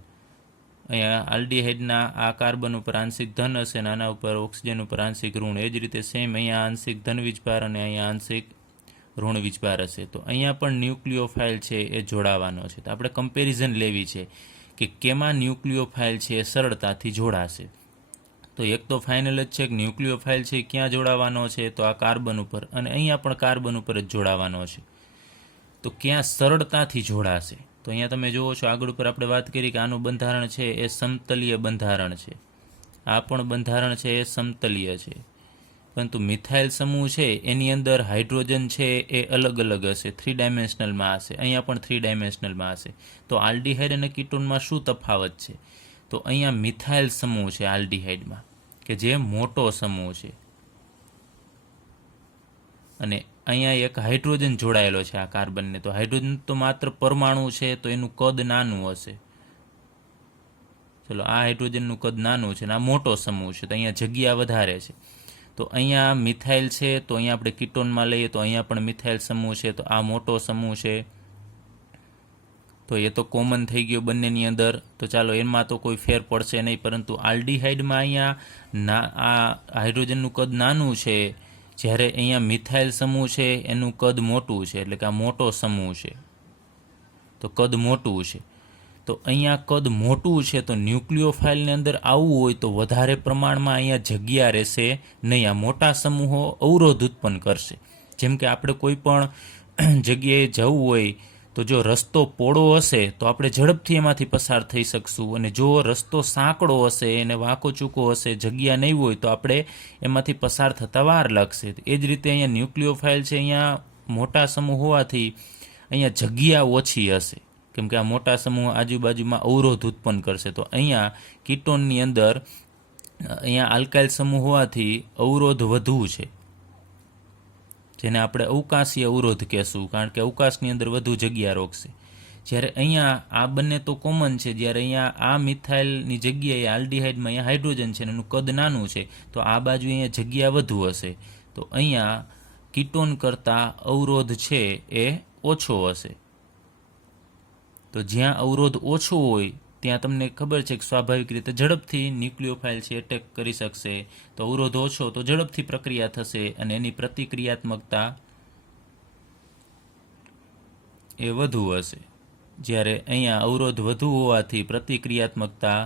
અહીંયા આલ્ડીહાઇડના આ કાર્બન ઉપર આંશિક ધન હશે અને આના ઉપર ઓક્સિજન ઉપર આંશિક ઋણ. એ જ રીતે સેમ અહીંયા આંશિક ધન વીજભાર અને અહીંયા આંશિક ઋણ વીજભાર હશે. તો અહીંયા પણ ન્યુક્લિયોફાઇલ છે એ જોડાવાનો છે. તો આપણે કમ્પેરિઝન લેવી છે કે કેમાં ન્યુક્લિયોફાઇલ છે એ સરળતાથી જોડાશે. તો એક તો ફાઇનલ જ છે કે ન્યુક્લિયોફાઇલ છે ક્યાં જોડાવાનો છે? તો આ કાર્બન ઉપર, અને અહીંયા પણ કાર્બન ઉપર જ જોડાવાનો છે. તો ક્યાં સરળતાથી જોડાશે? તો અહીંયા તમે જુઓ છો આગળ ઉપર આપણે વાત કરી કે આનું બંધારણ છે એ સમતલીય બંધારણ છે. આ પણ બંધારણ છે એ સમતલીય છે. પરંતુ મિથાઇલ સમૂહ છે એની અંદર હાઇડ્રોજન છે એ અલગ અલગ હશે, 3 ડાયમેન્શનલમાં હશે. અહીંયા પણ 3 ડાયમેન્શનલમાં હશે. તો આલ્ડીહાઇડ અને કીટોનમાં શું તફાવત છે? તો અહીંયા મિથાઇલ સમૂહ છે આલ્ડીહાઇડમાં કે જે મોટો સમૂહ છે, અને અહીંયા એક હાઇડ્રોજન જોડાયેલો છે આ કાર્બનને. તો હાઇડ્રોજન તો માત્ર પરમાણુ છે તો એનું કદ નાનું હશે. ચલો, આ હાઇડ્રોજનનું કદ નાનું છે અને આ મોટો સમૂહ છે તો અહીંયા જગ્યા વધારે છે. તો અહીંયા મિથાઇલ છે તો અહીંયા આપણે કીટોનમાં લઈએ તો અહીંયા પણ મિથાઇલ સમૂહ છે, તો આ મોટો સમૂહ છે. તો એ તો કોમન થઈ ગયો બંનેની અંદર. તો ચાલો એમાં તો કોઈ ફેર પડશે નહીં, પરંતુ આલ્ડીહાઇડમાં અહીંયા આ હાઇડ્રોજનનું કદ નાનું છે, જ્યારે અહીંયા મિથાઇલ સમૂહ છે એનું કદ મોટું છે, એટલે કે આ મોટો સમૂહ છે તો કદ મોટું છે. તો અહીંયા કદ મોટું છે તો ન્યુક્લિયોફાઇલની અંદર આવવું હોય તો વધારે પ્રમાણમાં અહીંયા જગ્યા રહેશે નહીં. આ મોટા સમૂહો અવરોધ ઉત્પન્ન કરશે. જેમ કે આપણે કોઈ પણ જગ્યાએ જવું હોય તો જો રસ્તો પોળો હશે તો આપણે ઝડપથી એમાંથી પસાર થઈ શકશું, અને જો રસ્તો સાંકડો હશે અને વાંકો ચૂકો હશે, જગ્યા નહીં હોય તો આપણે એમાંથી પસાર થતાં વાર લાગશે. એ જ રીતે અહીંયા ન્યુક્લિયોફાઇલ છે, અહીંયા મોટા સમૂહ હોવાથી અહીંયા જગ્યા ઓછી હશે, કેમ કે આ મોટા સમૂહ આજુબાજુમાં અવરોધ ઉત્પન્ન કરશે. તો અહીંયા કીટોનની અંદર અહીંયા આલ્કાઇલ સમૂહ હોવાથી અવરોધ વધુ છે, જેને આપણે અવકાશીય અવરોધ કહેશું, કારણ કે અવકાશની અંદર વધુ જગ્યા રોકશે. જ્યારે અહીંયા આ બંને તો કોમન છે, જ્યારે અહીંયા આ મિથાઇલની જગ્યાએ આલ્ડીહાઇડમાં અહીંયા હાઇડ્રોજન છે અને એનું કદ નાનું છે, તો આ બાજુ અહીંયા જગ્યા વધુ હશે. તો અહીંયા કીટોન કરતાં અવરોધ છે એ ઓછો હશે. તો જ્યાં અવરોધ ઓછો હોય ત્યાં તમને ખબર છે કે સ્વાભાવિક રીતે ઝડપથી ન્યુક્લિયોફાઇલ છે એટેક કરી શકશે. તો અવરોધ ઓછો તો ઝડપથી પ્રક્રિયા થશે અને એની પ્રતિક્રિયાત્મકતા એ વધુ હશે. જ્યારે અહીંયા અવરોધ વધુ હોવાથી પ્રતિક્રિયાત્મકતા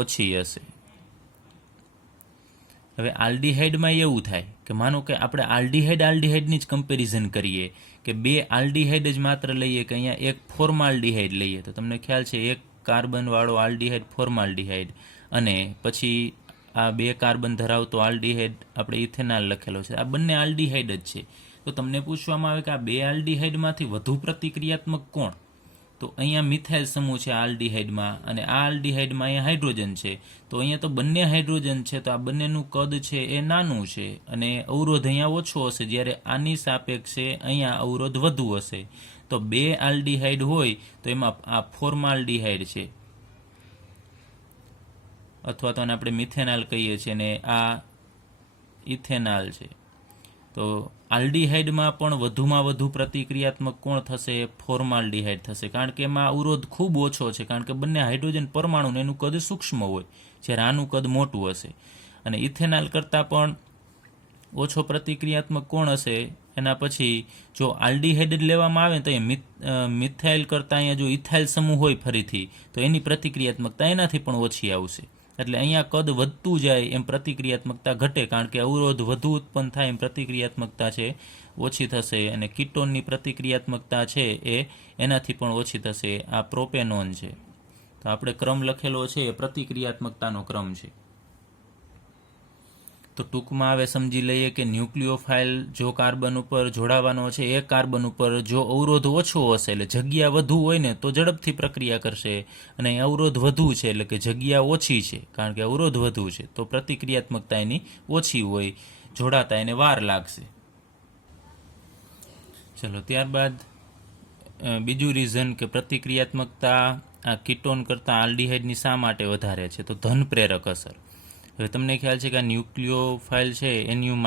ઓછી હશે. હવે આલ્ડીહાઇડમાં એવું થાય કે માનો કે આપણે આલ્ડીહાઇડની જ કમ્પેરિઝન કરીએ કે બે આલ્ડીહાઇડ જ માત્ર લઈએ કે અહીંયા એક ફોર્માલ્ડીહાઇડ લઈએ તો તમને ખ્યાલ છે એક કાર્બનવાળો આલ્ડીહાઇડ ફોર્માલ્ડીહાઇડ અને પછી આ બે કાર્બન ધરાવતો આલ્ડીહાઇડ આપણે ઇથેનોલ લખેલો છે. આ બંને આલ્ડીહાઇડ જ છે. તો તમને પૂછવામાં આવે કે આ બે આલ્ડીહાઇડમાંથી વધુ પ્રતિક્રિયાત્મક કોણ? તો અહીંયા મિથાઇલ સમૂહ છે આલ્ડીહાઇડમાં અને આ આલ્ડીહાઇડમાં અહીંયા હાઇડ્રોજન છે. તો અહીંયા તો બંને હાઇડ્રોજન છે તો આ બંનેનું કદ છે એ નાનું છે અને અવરોધ અહીંયા ઓછો હશે, જ્યારે આની સાપેક્ષે અહીંયા અવરોધ વધુ હશે. તો બે આલ્ડીહાઇડ હોય તો એમાં આ ફોર્માલ્ડીહાઇડ છે અથવા તો આપણે મિથેનોલ કહીએ છીએ અને આ ઇથેનોલ છે. તો આલ્ડીહાઇડમાં પણ વધુમાં વધુ પ્રતિક્રિયાત્મક કોણ થશે? ફોર્માલ્ડીહાઇડ થશે, કારણ કે એમાં અવરોધ ખૂબ ઓછો છે, કારણ કે બંને હાઇડ્રોજન પરમાણુ એનું કદ સૂક્ષ્મ હોય જ્યારે આનું કદ મોટું હશે. અને ઇથેનોલ કરતાં પણ ઓછો પ્રતિક્રિયાત્મક કોણ હશે? એના પછી જો આલ્ડીહાઇડ જ લેવામાં આવે તો એ મિથાઇલ કરતાં અહીંયા જો ઇથાઇલ સમૂહ હોય ફરીથી તો એની પ્રતિક્રિયાત્મકતા એનાથી પણ ઓછી આવશે. એટલે અહીંયા કદ વધતું જાય એમ પ્રતિક્રિયાત્મકતા ઘટે, કારણ કે અવરોધ વધુ ઉત્પન્ન થાય એમ પ્રતિક્રિયાત્મકતા છે ઓછી થશે અને કીટોનની પ્રતિક્રિયાત્મકતા છે એ એનાથી પણ ઓછી થશે. આ પ્રોપેનોન છે. તો આપણે ક્રમ લખેલો છે એ પ્રતિક્રિયાત્મકતાનો ક્રમ છે. તો ટૂંકમાં હવે સમજી લઈએ કે ન્યુક્લિયોફાઇલ જો કાર્બન ઉપર જોડાવાનો છે એ કાર્બન ઉપર જો અવરોધ ઓછો હશે એટલે જગ્યા વધુ હોય ને તો ઝડપથી પ્રક્રિયા કરશે, અને અવરોધ વધુ છે એટલે કે જગ્યા ઓછી છે કારણ કે અવરોધ વધુ છે તો પ્રતિક્રિયાત્મકતા એની ઓછી હોય, જોડાતા એને વાર લાગશે. ચલો ત્યારબાદ બીજું રીઝન કે પ્રતિક્રિયાત્મકતા આ કીટોન કરતાં આલ્ડીહાઇડની શા માટે વધારે છે? તો ધન પ્રેરક અસર. હવે તમને ખ્યાલ છે કે આ ન્યુક્લિયોફાઇલ છે NU-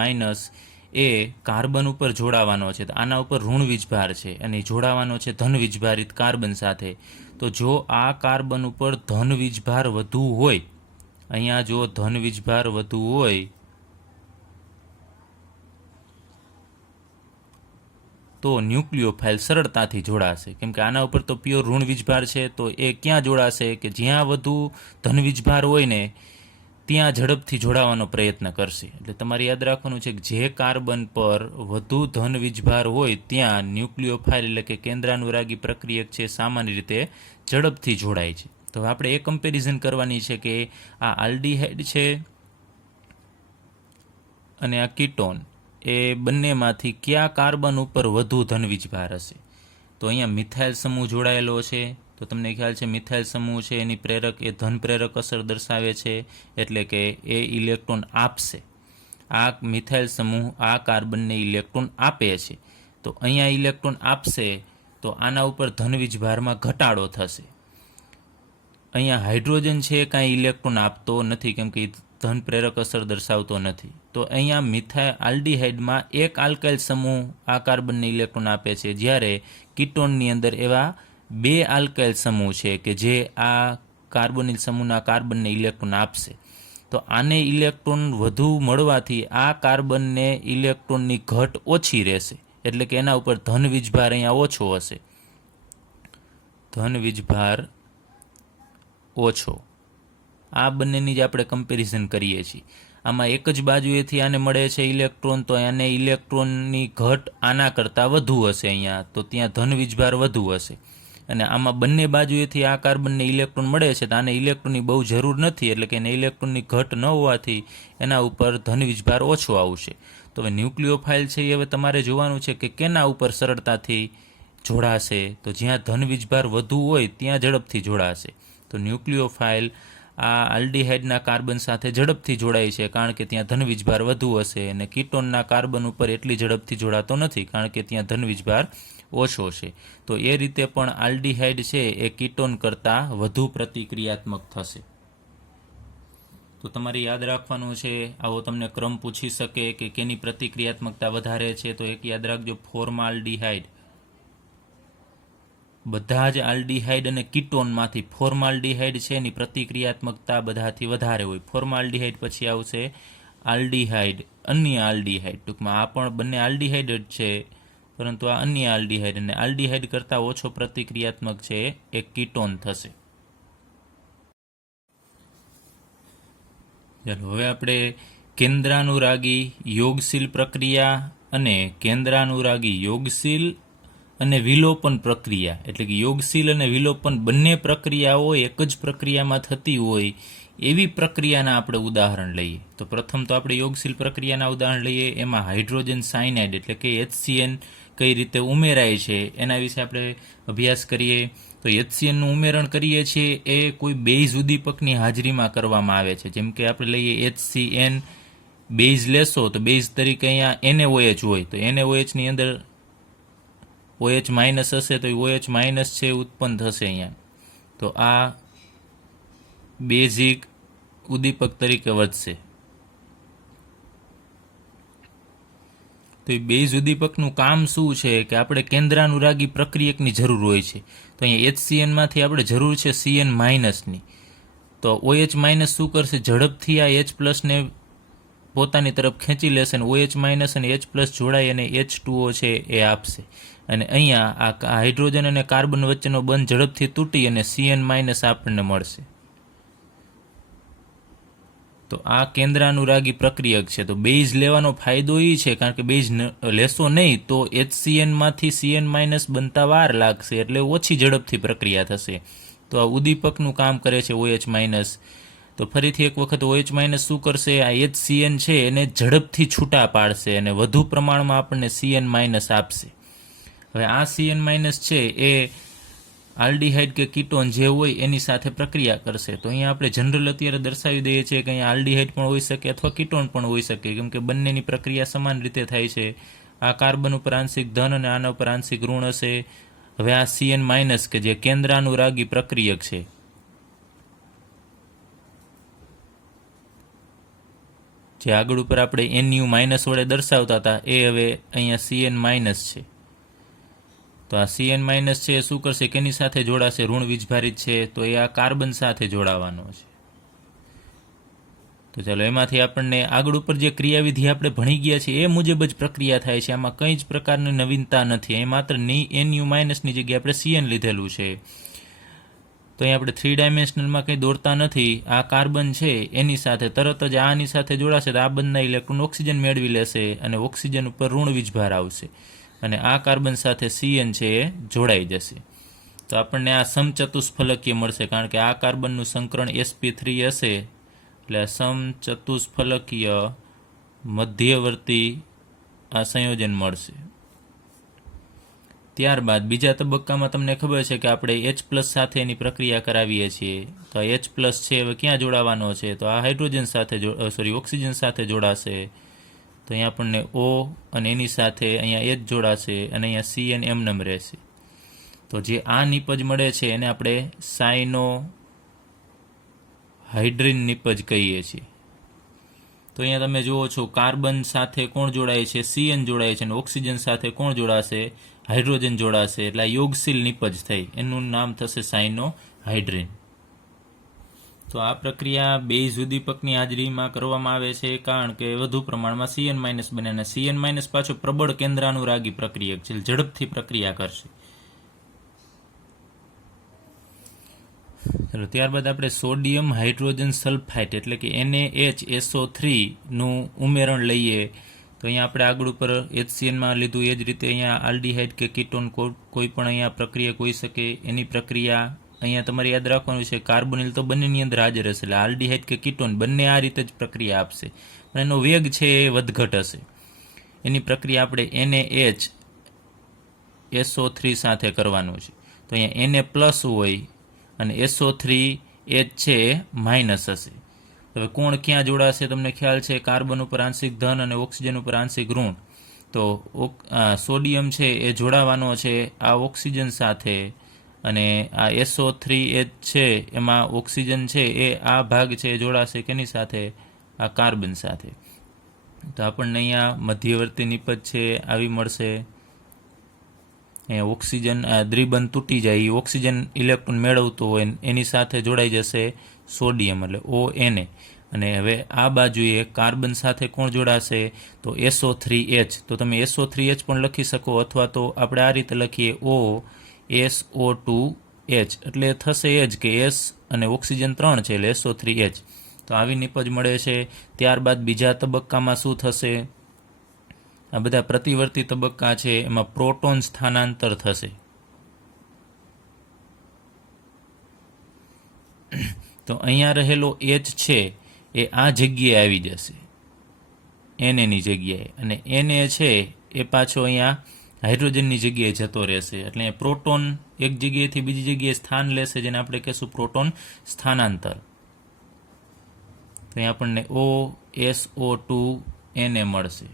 એ કાર્બન ઉપર જોડાવાનો છે તો આના ઉપર ઋણ વીજભાર છે અને જોડાવાનો છે ધન વીજભારિત કાર્બન સાથે. તો જો આ કાર્બન ઉપર ધન વીજભાર વધુ હોય, અહીંયા જો ધન વીજભાર વધુ હોય તો ન્યુક્લિયોફાઇલ સરળતાથી જોડાશે, કેમ કે આના ઉપર તો પ્યોર ઋણ વીજભાર છે. તો એ ક્યાં જોડાશે કે જ્યાં વધુ ધન વીજભાર હોય ને ત્યાં ઝડપથી જોડાવાનો પ્રયત્ન કરશે. એટલે તમારે યાદ રાખવાનું છે કે જે કાર્બન પર વધુ ધન વીજભાર હોય ત્યાં ન્યુક્લિયોફાઇલ એટલે કે કેન્દ્રાનુરાગી પ્રક્રિયક છે સામાન્ય રીતે ઝડપથી જોડાય છે. તો આપણે એ કમ્પેરિઝન કરવાની છે કે આ આલ્ડીહાઇડ છે અને આ કીટોન એ બંનેમાંથી કયા કાર્બન ઉપર વધુ ધન વીજભાર હશે? તો અહીંયા મિથાઇલ સમૂહ જોડાયેલો છે તો તમને ખ્યાલ છે મિથાઇલ સમૂહ છે એની પ્રેરક એ ધન પ્રેરક અસર દર્શાવે છે એટલે કે એ ઇલેક્ટ્રોન આપશે. આ મિથાઇલ સમૂહ આ કાર્બનને ઇલેક્ટ્રોન આપે છે તો અહીંયા ઇલેક્ટ્રોન આપશે તો આના ઉપર ધન વીજભારમાં ઘટાડો થશે. અહીંયા હાઇડ્રોજન છે કાંઈ ઇલેક્ટ્રોન આપતો નથી કેમ કે ધન પ્રેરક અસર દર્શાવતો નથી. તો અહીંયા આલ્ડીહાઇડમાં એક આલ્કાઇલ સમૂહ આ કાર્બનને ઇલેક્ટ્રોન આપે છે, જ્યારે કીટોનની અંદર એવા બે આલ્કાઇલ સમૂહ છે કે જે આ કાર્બોનિલ સમૂહના કાર્બનને ઇલેક્ટ્રોન આપશે. તો આને ઇલેક્ટ્રોન વધુ મળવાથી આ કાર્બનને ઇલેક્ટ્રોનની ઘટ ઓછી રહેશે, એટલે કે એના ઉપર ધન વીજભાર અહીંયા ઓછો હશે. ધન વીજભાર ઓછો. આ બંનેની જ આપણે કમ્પેરિઝન કરીએ છીએ. આમાં એક જ બાજુએથી આને મળે છે ઇલેક્ટ્રોન તો આને ઇલેક્ટ્રોનની ઘટ આના કરતાં વધુ હશે અહીંયા, તો ત્યાં ધન વીજભાર વધુ હશે. અને આમાં બંને બાજુએથી આ કાર્બનને ઇલેક્ટ્રોન મળે છે તો આને ઇલેક્ટ્રોનની બહુ જરૂર નથી, એટલે કે એને ઇલેક્ટ્રોનની ઘટ ન હોવાથી એના ઉપર ધન વીજભાર ઓછો આવશે. તો હવે ન્યુક્લિયોફાઇલ છે એ હવે તમારે જોવાનું છે કે કેના ઉપર સરળતાથી જોડાશે? તો જ્યાં ધન વીજભાર વધુ હોય ત્યાં ઝડપથી જોડાશે. તો ન્યુક્લિયોફાઇલ આ આલ્ડીહાઇડના કાર્બન સાથે ઝડપથી જોડાય છે કારણ કે ત્યાં ધન વીજભાર વધુ હશે, અને કીટોનના કાર્બન ઉપર એટલી ઝડપથી જોડાતો નથી કારણ કે ત્યાં ધન વીજભાર ઓછો છે. તો એ રીતે પણ આલ્ડીહાઇડ છે એ કીટોન કરતાં વધુ પ્રતિક્રિયાત્મક થશે. તો તમારે યાદ રાખવાનું છે, આવો તમને ક્રમ પૂછી શકે કે કેની પ્રતિક્રિયાત્મકતા વધારે છે, તો એક યાદ રાખજો, ફોર્માલ્ડિહાઇડ. બધા જ આલ્ડિહાઇડ અને કીટોનમાંથી ફોર્માલ્ડિહાઇડ છે એની પ્રતિક્રિયાત્મકતા બધાથી વધારે હોય. ફોર્માલ્ડિહાઇડ પછી આવશે આલ્ડિહાઇડ, અન્ય આલ્ડિહાઇડ. ટૂંકમાં આ પણ બંને આલ્ડિહાઇડ જ છે, પરંતુ આ અન્ય આલ્ડિહાઇડ, અને આલ્ડિહાઇડ કરતાં ઓછો પ્રતિક્રિયાત્મક છે એ કીટોન થશે. ચાલો હવે આપણે કેન્દ્રાનુરાગી યોગશીલ પ્રક્રિયા અને કેન્દ્રાનુરાગી યોગશીલ અને વિલોપન પ્રક્રિયા, એટલે કે યોગશીલ અને વિલોપન બંને પ્રક્રિયાઓ એક જ પ્રક્રિયામાં થતી હોય એવી પ્રક્રિયાના આપણે ઉદાહરણ લઈએ. તો પ્રથમ તો આપણે યોગશીલ પ્રક્રિયાના ઉદાહરણ લઈએ. એમાં હાઇડ્રોજન સાયનાઇડ એટલે કે HCN કઈ રીતે ઉમેરાય છે એના વિશે આપણે અભ્યાસ કરીએ. તો HCNનું ઉમેરણ કરીએ છીએ એ કોઈ બેઝ ઉદ્દીપકની હાજરીમાં કરવામાં આવે છે. જેમ કે આપણે લઈએ HCN, બેઝ લેશો તો બેઝ તરીકે અહીંયા NaOH હોય, તો NaOHની અંદર OH માઇનસ હશે તો OH માઇનસ છે ઉત્પન્ન થશે અહીંયા. તો આ બેઝિક ઉદ્દીપક તરીકે વધશે. તો એ બેઝ ઉદ્દીપકનું કામ શું છે કે આપણે કેન્દ્રાનુરાગી પ્રક્રિયકની જરૂર હોય છે. તો અહીંયા HCNમાંથી આપણે જરૂર છે CN માઇનસની. તો OH માઇનસ શું કરશે, ઝડપથી આ H ને પોતાની તરફ ખેંચી લેશે અને OH માઇનસ અને H જોડાઈ અને H2O છે એ આપશે. અને અહીંયા આ હાઇડ્રોજન અને કાર્બન વચ્ચેનો બંધ ઝડપથી તૂટી અને CN માઇનસ આપણને મળશે. તો આ કેન્દ્રાનુરાગી પ્રક્રિયક છે. તો બેઝ લેવાનો ફાયદો એ છે કારણ કે બેઝ લેશો નહીં તો HCNમાંથી CN માઇનસ બનતા વાર લાગશે, એટલે ઓછી ઝડપથી પ્રક્રિયા થશે. તો આ ઉદ્દીપકનું કામ કરે છે OH માઇનસ. તો ફરીથી એક વખત OH માઇનસ શું કરશે, આ HCN છે એને ઝડપથી છૂટા પાડશે અને વધુ પ્રમાણમાં આપણને CN માઇનસ આપશે. હવે આ CN માઇનસ છે એ આલ્ડિહાઇડ કે કીટોન જે હોય એની સાથે પ્રક્રિયા કરશે. તો અહીંયા આપણે જનરલ અત્યારે દર્શાવી દઈએ છીએ કે અહીંયા આલ્ડિહાઇડ પણ હોઈ શકે અથવા કીટોન પણ હોઈ શકે, કેમ કે બંનેની પ્રક્રિયા સમાન રીતે થાય છે. આ કાર્બન ઉપર આંશિક ધન અને આના ઉપર આંશિક ઋણ હશે. હવે આ CN માઇનસ કે જે કેન્દ્રાનુરાગી પ્રક્રિયક છે, જે આગળ ઉપર આપણે NU માઇનસ વડે દર્શાવતા હતા એ હવે અહીંયા CN માઇનસ છે. તો આ CN માઇનસ છે એ શું કરશે, કેની સાથે જોડાશે, ઋણ વીજભારિત છે તો એ આ કાર્બન સાથે જોડાવાનો છે. તો ચાલો એમાંથી આપણને આગળ ઉપર જે ક્રિયાવિધિ આપણે ભણી ગયા છે એ મુજબ જ પ્રક્રિયા થાય છે. આમાં કંઈ જ પ્રકારની નવીનતા નથી. અહીં માત્ર NU માઇનસની જગ્યાએ આપણે CN લીધેલું છે. તો અહીં આપણે 3 ડાયમેન્શનલમાં કંઈ દોરતા નથી. આ કાર્બન છે એની સાથે તરત જ આની સાથે જોડાશે તો આ બંને ઇલેક્ટ્રોન ઓક્સિજન મેળવી લેશે અને ઓક્સિજન ઉપર ઋણ વીજભાર આવશે અને આ કાર્બન સાથે CN છે એ જોડાઈ જશે. તો આપણને આ સમચતુષ્ફલકીય મળશે, કારણ કે આ કાર્બનનું સંકરણ sp3 હશે, એટલે સમચતુષ્ફલકીય મધ્યવર્તી આ સંયોજન મળશે. ત્યારબાદ બીજા તબક્કામાં તમને ખબર છે કે આપણે H+ સાથે એની પ્રક્રિયા કરાવીએ છીએ. તો H+ છે હવે ક્યાં જોડાવાનો છે, તો આ હાઇડ્રોજન સાથે ઓક્સિજન સાથે જોડાશે. તો અહીંયા આપણને O અને એની સાથે અહીંયા H જોડાશે અને અહીંયા CN એમનેમ રહેશે. તો જે આ નિપજ મળે છે એને આપણે સાયનોહાઇડ્રિન નિપજ કહીએ છીએ. તો અહીંયા તમે જુઓ છો કાર્બન સાથે કોણ જોડાય છે, CN જોડાય છે, અને ઓક્સિજન સાથે કોણ જોડાશે, હાઇડ્રોજન જોડાશે. એટલે આ યોગશીલ નિપજ થઈ, એનું નામ થશે સાયનોહાઇડ્રિન. તો આ પ્રક્રિયા બેઝ ઉદ્દીપકની હાજરીમાં કરવામાં આવે છે કારણ કે વધુ પ્રમાણમાં CN માઇનસ બને અને CN માઇનસ પાછું પ્રબળ કેન્દ્રાનુરાગી પ્રક્રિયક છે, ઝડપથી પ્રક્રિયા કરશે. ચલો ત્યારબાદ આપણે સોડિયમ હાઇડ્રોજન સલ્ફાઇડ એટલે કે NaHSO3 નું ઉમેરણ લઈએ. તો અહીંયા આપણે આગળ ઉપર HCNમાં લીધું એ જ રીતે અહીંયા આલ્ડિહાઇડ કે કીટોન કોઈ પણ અહીંયા પ્રક્રિયા હોઈ શકે. એની પ્રક્રિયા અહીંયા તમારે યાદ રાખવાનું છે, કાર્બોનિલ તો બંનેની અંદર હાજર હશે, એટલે આલ્ડિહાઇડ કે કીટોન બંને આ રીતે જ પ્રક્રિયા આપશે, પણ એનો વેગ છે એ વધઘટ હશે. એની પ્રક્રિયા આપણે NaHSO3 સાથે કરવાનું છે. તો અહીંયા Na+ હોય અને SO3H છે એ માઇનસ હશે. હવે કોણ ક્યાં જોડાશે તમને ખ્યાલ છે, કાર્બન ઉપર આંશિક ધન અને ઓક્સિજન ઉપર આંશિક ઋણ. તો સોડિયમ છે એ જોડાવાનો છે આ ઓક્સિજન સાથે અને આ SO3H છે એમાં ઓક્સિજન છે એ આ ભાગ છે એ જોડાશે કેની સાથે? આ કાર્બન સાથે. તો આપણને અહીંયા મધ્યવર્તી નિપજ છે આવી મળશે. ઓક્સિજન દ્વિબંધ તૂટી જાય, એ ઓક્સિજન ઇલેક્ટ્રોન મેળવતો હોય એની સાથે જોડાઈ જશે સોડિયમ એટલે ONA. અને હવે આ બાજુએ કાર્બન સાથે કોણ જોડાશે? તો SO3H. તો તમે SO3H પણ લખી શકો, અથવા તો આપણે આ રીતે લખીએ OSO2H. એટલે થશે એ જ કે S અને ઓક્સિજન 3 છે એટલે SO3H. તો આવી નિપજ મળે છે. ત્યારબાદ બીજા તબક્કામાં શું થશે? આ બધા પ્રતિવર્તી તબક્કા છે એમાં પ્રોટોન સ્થાનાંતર થશે. તો અહીંયા રહેલો H છે એ આ જગ્યાએ આવી જશે NAની જગ્યાએ, અને NA છે એ પાછો અહીંયા હાઇડ્રોજનની જગ્યાએ જતો રહેશે. એટલે પ્રોટોન એક જગ્યાએથી બીજી જગ્યાએ સ્થાન લેશે, જેને આપણે કહીશું પ્રોટોન સ્થાનાંતર. તો અહીંયા આપણને OSO2Na મળશે.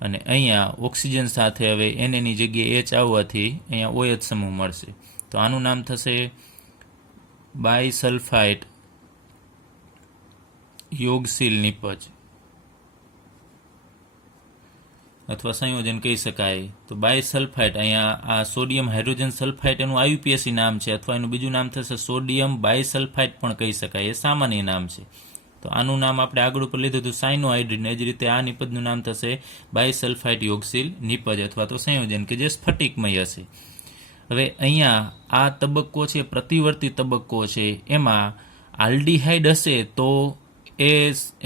અને અહીંયા ઓક્સિજન સાથે હવે NAની જગ્યાએ H આવવાથી અહીંયા OH સમૂહ મળશે. તો આનું નામ થશે બાયસલ્ફાઇડ યોગશીલ નિપજ અથવા સંયોજન કહી શકાય. તો બાયસલ્ફાઇડ, અહીંયા આ સોડિયમ હાઇડ્રોજન સલ્ફાઇડ એનું IUPAC નામ છે, અથવા એનું બીજું નામ થશે સોડિયમ બાયસલ્ફાઇડ પણ કહી શકાય, એ સામાન્ય નામ છે. તો આનું નામ આપણે આગળ ઉપર લીધું હતું સાયનોહાઇડ્રિન, એ જ રીતે આ નિપજનું નામ થશે બાયસલ્ફાઇડ યોગશીલ નિપજ અથવા તો સંયોજન, કે જે સ્ફટિકમય હશે. હવે અહીંયા આ તબક્કો છે પ્રતિવર્તી તબક્કો છે, એમાં આલ્ડીહાઇડ હશે તો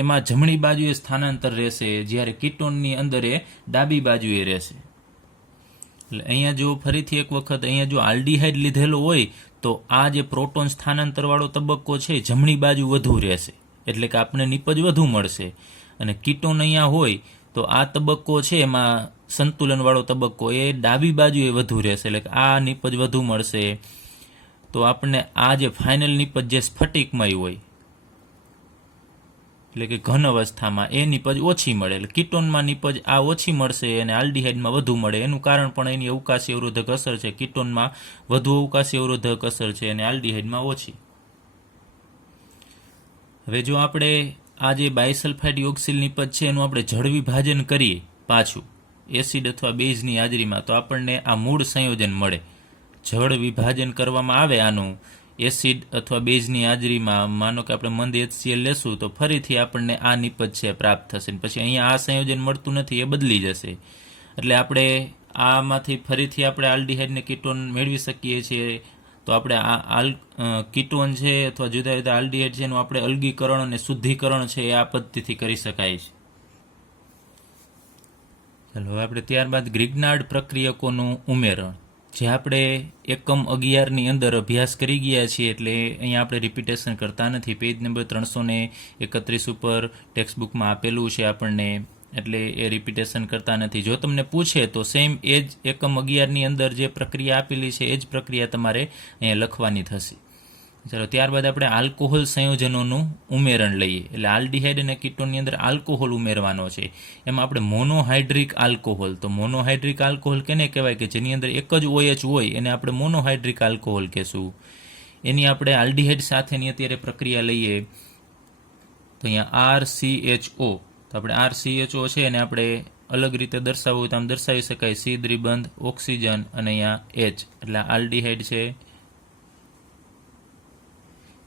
એમાં જમણી બાજુએ સ્થાનાંતર રહેશે, જ્યારે કીટોનની અંદર એ ડાબી બાજુએ રહેશે. એટલે અહીંયા જો ફરીથી એક વખત અહીંયા જો આલ્ડીહાઇડ લીધેલો હોય તો આ જે પ્રોટોન સ્થાનાંતરવાળો તબક્કો છે જમણી બાજુ વધુ રહેશે, એટલે કે આપણને નિપજ વધુ મળશે. અને કીટોન અહીંયા હોય તો આ તબક્કો છે એમાં સંતુલનવાળો તબક્કો એ ડાબી બાજુએ વધુ રહેશે, એટલે કે આ નિપજ વધુ મળશે. તો આપણને આ જે ફાઇનલ નિપજ જે સ્ફટિકમય હોય એટલે કે ઘન અવસ્થામાં એ નિપજ ઓછી મળે, એટલે કીટોનમાં નિપજ આ ઓછી મળશે અને આલ્ડીહાઇડમાં વધુ મળે. એનું કારણ પણ એની અવકાશી અવરોધક અસર છે. કીટોનમાં વધુ અવકાશી અવરોધક અસર છે અને આલ્ડીહાઇડમાં ઓછી. હવે જો આપણે આ જે બાયસલ્ફાઇડ યોગશીલ નિપજ છે એનું આપણે જળ વિભાજન કરીએ પાછું એસિડ અથવા બેઝની હાજરીમાં, તો આપણને આ મૂળ સંયોજન મળે. જળ વિભાજન કરવામાં આવે આનું એસિડ અથવા બેઝની હાજરીમાં, માનો કે આપણે મંદ HCl લેશું તો ફરીથી આપણને આ નિપજ છે પ્રાપ્ત થશે. પછી અહીંયા આ સંયોજન મળતું નથી, એ બદલી જશે. એટલે આપણે આમાંથી ફરીથી આપણે આલ્ડીહાઇડ ને કીટોન મેળવી શકીએ છીએ. તો આપણે આ કીટોન છે અથવા જુદા જુદા આલ્ડીહાઇડ છે એનું આપણે અલગીકરણ અને શુદ્ધિકરણ છે એ આ પદ્ધતિથી કરી શકાય છે. ચાલો હવે આપણે ત્યારબાદ ગ્રિગ્નાર્ડ પ્રક્રિયકોનું ઉમેરણ, જે આપણે એકમ 11ની અંદર અભ્યાસ કરી ગયા છીએ, એટલે અહીંયા આપણે રિપીટેશન કરતા નથી. પેજ નંબર 331 ઉપર ટેક્સ્ટ બુકમાં આપેલું છે આપણને, એટલે એ રિપીટેશન કરતા નથી. જો તમને પૂછે તો સેમ એ જ એકમ 11ની અંદર જે પ્રક્રિયા આપેલી છે એ જ પ્રક્રિયા તમારે અહીંયા લખવાની થશે. ચાલો ત્યારબાદ આપણે આલ્કોહોલ સંયોજનોનું ઉમેરણ લઈએ. એટલે આલ્ડીહાઇડ અને કીટોનની અંદર આલ્કોહોલ ઉમેરવાનો છે. એમાં આપણે મોનોહાઇડ્રિક આલ્કોહોલ, તો મોનોહાઇડ્રિક આલ્કોહોલ કેને કહેવાય કે જેની અંદર એક જ OH હોય એને આપણે મોનોહાઇડ્રિક આલ્કોહોલ કહેશું. એની આપણે આલ્ડીહાઇડ સાથેની અત્યારે પ્રક્રિયા લઈએ તો અહીંયા RCHO, તો આપણે RCHO છે એને આપણે અલગ રીતે દર્શાવવું હોય તો આમ દર્શાવી શકાય, C દ્વિબંધ ઓક્સિજન અને અહીંયા H, એટલે આલ્ડીહાઇડ છે.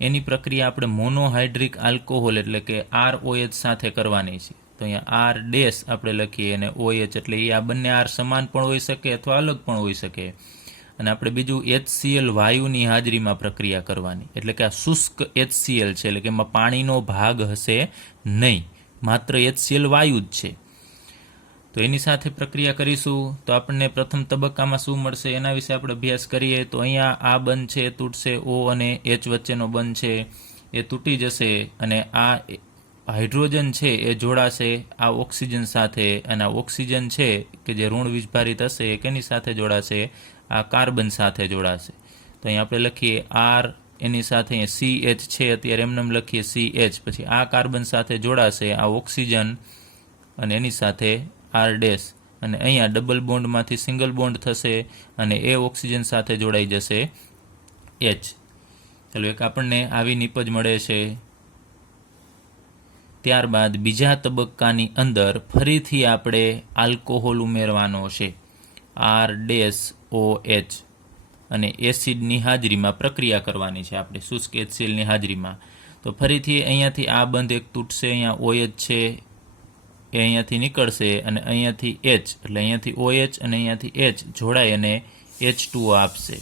એની પ્રક્રિયા આપણે મોનોહાઇડ્રિક આલ્કોહોલ એટલે કે ROH સાથે કરવાની છે. તો અહીંયા R ડેશ આપણે લખીએ અને OH, એટલે એ આ બંને R સમાન પણ હોઈ શકે અથવા અલગ પણ હોઈ શકે. અને આપણે બીજું HCl વાયુની હાજરીમાં પ્રક્રિયા કરવાની, એટલે કે આ શુષ્ક HCl છે, એટલે કે એમાં પાણીનો ભાગ હશે નહીં, માત્ર HCl વાયુ જ છે. તો એની સાથે પ્રક્રિયા કરીશું તો આપણને પ્રથમ તબક્કામાં શું મળશે એના વિશે આપણે અભ્યાસ કરીએ. તો અહીંયા આ બંધ છે તૂટશે, O અને H વચ્ચેનો બંધ છે એ તૂટી જશે, અને આ હાઇડ્રોજન છે એ જોડાશે આ ઓક્સિજન સાથે, અને આ ઓક્સિજન છે કે જે ઋણ વીજભારિત હશે એ કેની સાથે જોડાશે? આ કાર્બન સાથે જોડાશે. તો અહીં આપણે લખીએ R, એની સાથે CH છે અત્યારે એમનેમ લખીએ CH, પછી આ કાર્બન સાથે જોડાશે આ ઓક્સિજન અને એની સાથે R ડેશ, અને અહીંયા ડબલ બોન્ડમાંથી સિંગલ બોન્ડ થશે અને એ ઓક્સિજન સાથે જોડાઈ જશે એચ. ચાલો એક આપણને આવી નીપજ મળે છે. ત્યારબાદ બીજા તબક્કાની અંદર ફરીથી આપણે આલ્કોહોલ ઉમેરવાનો છે, R-OH, અને એસિડની હાજરીમાં પ્રક્રિયા કરવાની છે આપણે શુષ્ક HCl ની હાજરીમાં. તો ફરીથી અહીંયાથી આ બંધ એક તૂટશે, અહીંયા OH છે એ અહીંયાથી નીકળશે અને અહીંયાથી H, એટલે અહીંયાથી OH અને અહીંયાથી H જોડાય અને H2O આપશે.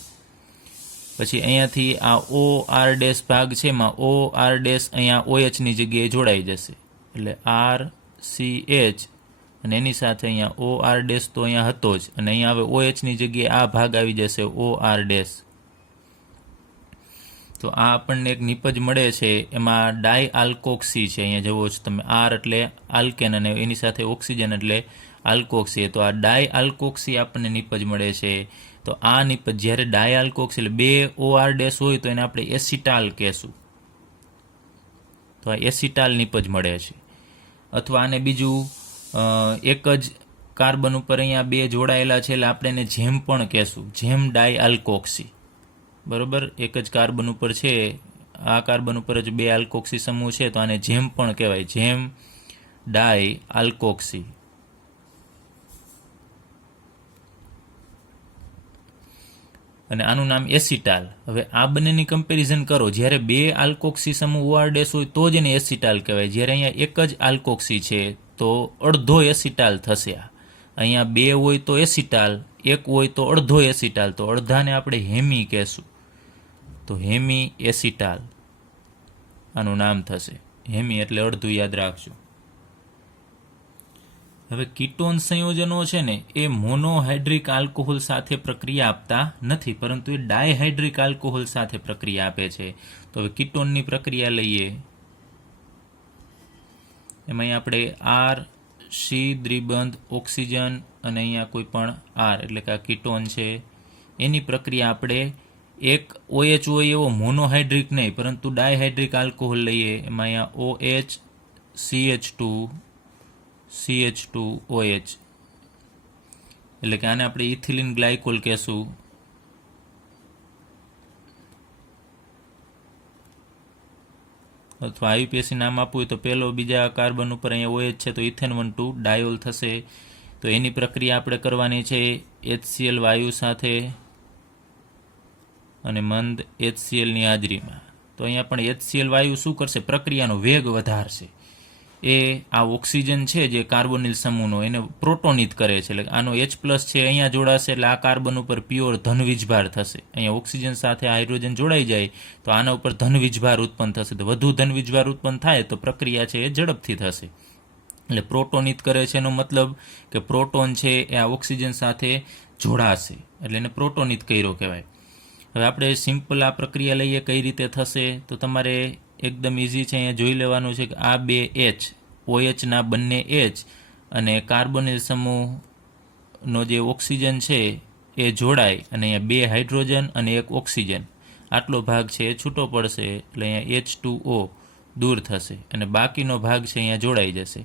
પછી અહીંયાથી આ OR ભાગ છે એમાં OR અહીંયા OHની જગ્યાએ જોડાઈ જશે, એટલે RCH અને એની સાથે અહીંયા OR તો અહીંયા હતો જ, અને અહીંયા હવે OHની જગ્યાએ આ ભાગ આવી જશે OR. તો આ આપણને એક નીપજ મળે છે, એમાં ડાયઆલ્કોક્સી છે, અહીંયા જુઓ છો તમે, R એટલે આલ્કેન અને એની સાથે ઓક્સિજન એટલે આલ્કોક્સી. તો આ ડાયઆલ્કોક્સી આપણને નીપજ મળે છે. તો આ નીપજ જ્યારે ડાયઆલ્કોક્સી એટલે 2 OR હોય તો એને આપણે એસિટાલ કહેશું. તો આ એસિટાલ નીપજ મળે છે. અથવા આને બીજું એક જ કાર્બન ઉપર અહીંયા 2 જોડાયેલા છે એટલે આપણે એને જેમ પણ કહેશું, જેમ ડાયઆલ્કોક્સી. બરોબર, એક જ કાર્બન ઉપર છે, આ કાર્બન ઉપર જ 2 આલ્કોક્સી સમૂહ છે, તો આને જેમ પણ કહેવાય, જેમ ડાયઆલ્કોક્સી. અને આનું નામ એસિટાલ. હવે આ બંનેની કમ્પેરિઝન કરો, જ્યારે 2 આલ્કોક્સી સમૂહ OR હોય તો જ એને એસિટાલ કહેવાય. જ્યારે અહીંયા એક જ આલ્કોક્સી છે તો અડધો એસિટાલ થશે. અહીંયા 2 હોય તો એસિટાલ, 1 હોય તો અડધો એસિટાલ, તો અડધાને આપણે હેમી કહેશું. તો હેમી એસિટાલ આનું નામ થશે. હેમી એટલે અડધું, યાદ રાખજો. હવે કીટોન સંયોજનો છે ને એ મોનોહાઇડ્રિક આલ્કોહોલ સાથે પ્રક્રિયા આપતા નથી, પરંતુ એ ડાયહાઇડ્રિક આલ્કોહોલ સાથે પ્રક્રિયા આપે છે. તો હવે કીટોનની પ્રક્રિયા લઈએ. એમાં આપણે R-C દ્વિબંધ ઓક્સિજન અને અહીંયા કોઈ પણ R એટલે કે આ કીટોન છે એની પ્રક્રિયા આપણે એક OH હોય એવો મોનોહાઇડ્રિક નહીં પરંતુ ડાયહાઇડ્રિક આલ્કોહોલ લઈએ. એમાં અહીંયા OH, CH2OH એટલે કે આને આપણે ઇથિલિન ગ્લાયકોલ કહેશું. અથવા આઈયુપીએસી નામ આપવું હોય તો પહેલો બીજા કાર્બન ઉપર અહીંયા OH છે તો ઇથેન 1,2 ડાયોલ થશે. તો એની પ્રક્રિયા આપણે કરવાની છે HCl વાયુ સાથે અને મંદ HClની હાજરીમાં. તો અહીંયા પણ HCl વાયુ શું કરશે? પ્રક્રિયાનો વેગ વધારશે. એ આ ઓક્સિજન છે જે કાર્બોનિલ સમૂહનો એને પ્રોટોનિત કરે છે, એટલે આનો H+ છે અહીંયા જોડાશે એટલે આ કાર્બન ઉપર પ્યોર ધનવીજભાર થશે. અહીંયા ઓક્સિજન સાથે હાઇડ્રોજન જોડાઈ જાય તો આના ઉપર ધનવીજભાર ઉત્પન્ન થશે. તો વધુ ધનવીજભાર ઉત્પન્ન થાય તો પ્રક્રિયા છે એ ઝડપથી થશે. એટલે પ્રોટોનિત કરે છે એનો મતલબ કે પ્રોટોન છે એ આ ઓક્સિજન સાથે જોડાશે એટલે એને પ્રોટોનિત કર્યો કહેવાય. હવે આપણે સિમ્પલ આ પ્રક્રિયા લઈએ કઈ રીતે થશે તો તમારે એકદમ ઇઝી છે. અહીંયા જોઈ લેવાનું છે કે આ 2 H, OHના બંને H અને કાર્બોનિલ સમૂહનો જે ઓક્સિજન છે એ જોડાય અને અહીંયા 2 હાઇડ્રોજન અને 1 ઓક્સિજન, આટલો ભાગ છે એ છૂટો પડશે એટલે અહીંયા H2O દૂર થશે અને બાકીનો ભાગ છે અહીંયા જોડાઈ જશે.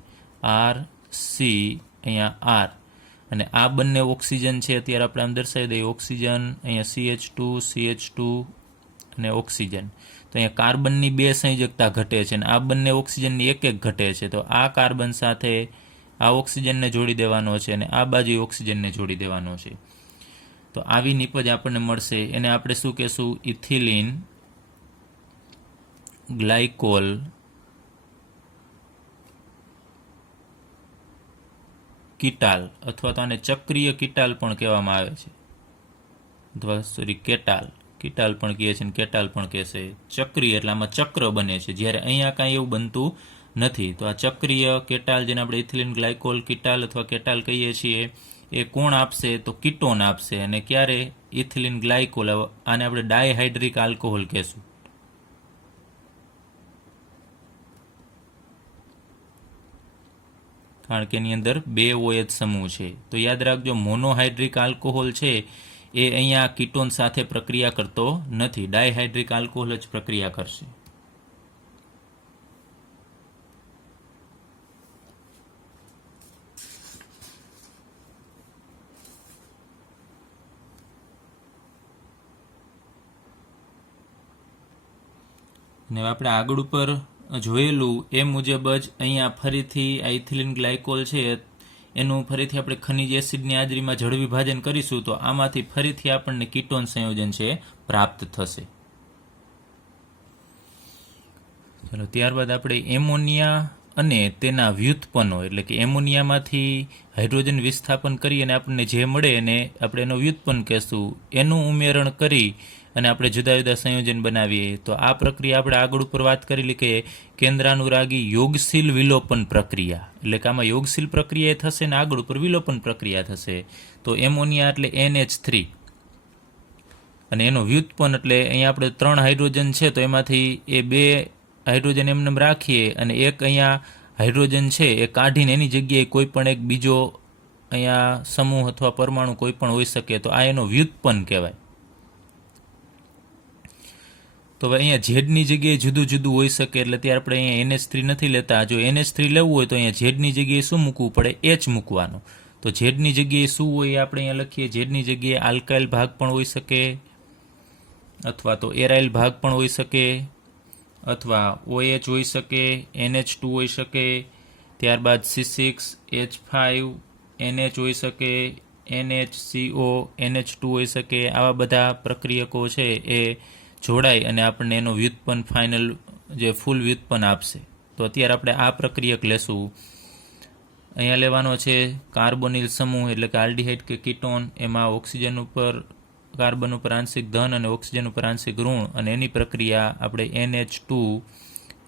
R, C, અહીંયા R અને આ બંને ઓક્સિજન છે અત્યારે આપણે આમ દર્શાવી દઈએ. ઓક્સિજન અહીંયા CH2 અને ઓક્સિજન. તો અહીંયા કાર્બનની 2 સંયોજકતા ઘટે છે અને આ બંને ઓક્સિજનની 1 ઘટે છે. તો આ કાર્બન સાથે આ ઓક્સિજનને જોડી દેવાનો છે અને આ બાજુ ઓક્સિજનને જોડી દેવાનો છે. તો આવી નીપજ આપણને મળશે. એને આપણે શું કહેશું? ઇથિલિન ગ્લાયકોલ કીટાલ, અથવા તો આને ચક્રીય કીટાલ પણ કહેવામાં આવે છે, અથવા કેટાલ. કીટાલ પણ કહે છે અને કેટાલ પણ કહેશે. ચક્રીય એટલે આમાં ચક્ર બને છે, જ્યારે અહીંયા કાંઈ એવું બનતું નથી. તો આ ચક્રીય કેટાલ જેને આપણે ઇથિલિન ગ્લાયકોલ કીટાલ અથવા કેટાલ કહીએ છીએ એ કોણ આપશે? તો કીટોન આપશે. અને ક્યારે? Ethylene glycol. આને આપણે ડાયહાઇડ્રિક આલ્કોહોલ કહેશું. કારણ કે એની અંદર 2 OH સમૂહ છે. તો યાદ રાખજો મોનોહાઇડ્રિક આલ્કોહોલ છે એ અહીંયા કીટોન સાથે પ્રક્રિયા કરતો નથી, ડાયહાઇડ્રિક આલ્કોહોલ જ પ્રક્રિયા કરશે. ને આપણે આગળ ઉપર જોયેલું એ મુજબ જ અહીંયા ફરીથી આ ઇથિલિન ગ્લાયકોલ છે એનું ફરીથી આપણે ખનિજ એસિડની હાજરીમાં જળ વિભાજન કરીશું તો આમાંથી ફરીથી આપણને કીટોન સંયોજન છે પ્રાપ્ત થશે. ચાલો ત્યારબાદ આપણે એમોનિયા અને તેના વ્યુત્પન્નો એટલે કે એમોનિયામાંથી હાઇડ્રોજન વિસ્થાપન કરી અને આપણને જે મળે એને આપણે એનો વ્યુત્પન્ન કહેશું. એનું ઉમેરણ કરી અને આપણે જુદા જુદા સંયોજન બનાવીએ તો આ પ્રક્રિયા આપણે આગળ ઉપર વાત કરેલી કે કેન્દ્રાનુરાગી યોગશીલ વિલોપન પ્રક્રિયા એટલે કે આમાં યોગશીલ પ્રક્રિયા થશે ને આગળ ઉપર વિલોપન પ્રક્રિયા થશે. તો એમોનિયા એટલે NH3 અને એનો વ્યુત્પન્ન એટલે અહીંયા આપણે 3 હાઇડ્રોજન છે તો એમાંથી એ 2 હાઇડ્રોજન એમને રાખીએ અને એક અહીંયા હાઇડ્રોજન છે એ કાઢીને એની જગ્યાએ કોઈ પણ એક બીજો અહીંયા સમૂહ અથવા પરમાણુ કોઈ પણ હોઈ શકે તો આ એનો વ્યુત્પન્ન કહેવાય. તો હવે અહીંયા ઝેડની જગ્યાએ જુદું જુદું હોઈ શકે એટલે ત્યારે આપણે અહીંયા NH3 નથી લેતા. જો NH3 લેવું હોય તો અહીંયા ઝેડની જગ્યાએ શું મૂકવું પડે? H મૂકવાનું. તો ઝેડની જગ્યાએ શું હોય એ આપણે અહીંયા લખીએ. ઝેડની જગ્યાએ આલ્કાઇલ ભાગ પણ હોઈ શકે અથવા તો એરાઇલ ભાગ પણ હોઈ શકે અથવા OH હોઈ શકે, NH2 હોઈ શકે, ત્યારબાદ C6H5 NH હોઈ શકે, NHCO NH2 હોઈ શકે. આવા બધા પ્રક્રિયકો છે એ જોડાય અને આપણને એનો વ્યુત્પન્ન ફાઇનલ જે ફૂલ વ્યુત્પન્ન આપશે. તો અત્યારે આપણે આ પ્રક્રિયક લેશું. અહીંયા લેવાનો છે કાર્બોનિલ સમૂહ એટલે કે આલ્ડીહાઇડ કે કીટોન. એમાં ઓક્સિજન ઉપર કાર્બન ઉપર આંશિક ધન અને ઓક્સિજન ઉપર આંશિક ઋણ અને એની પ્રક્રિયા આપણે NH2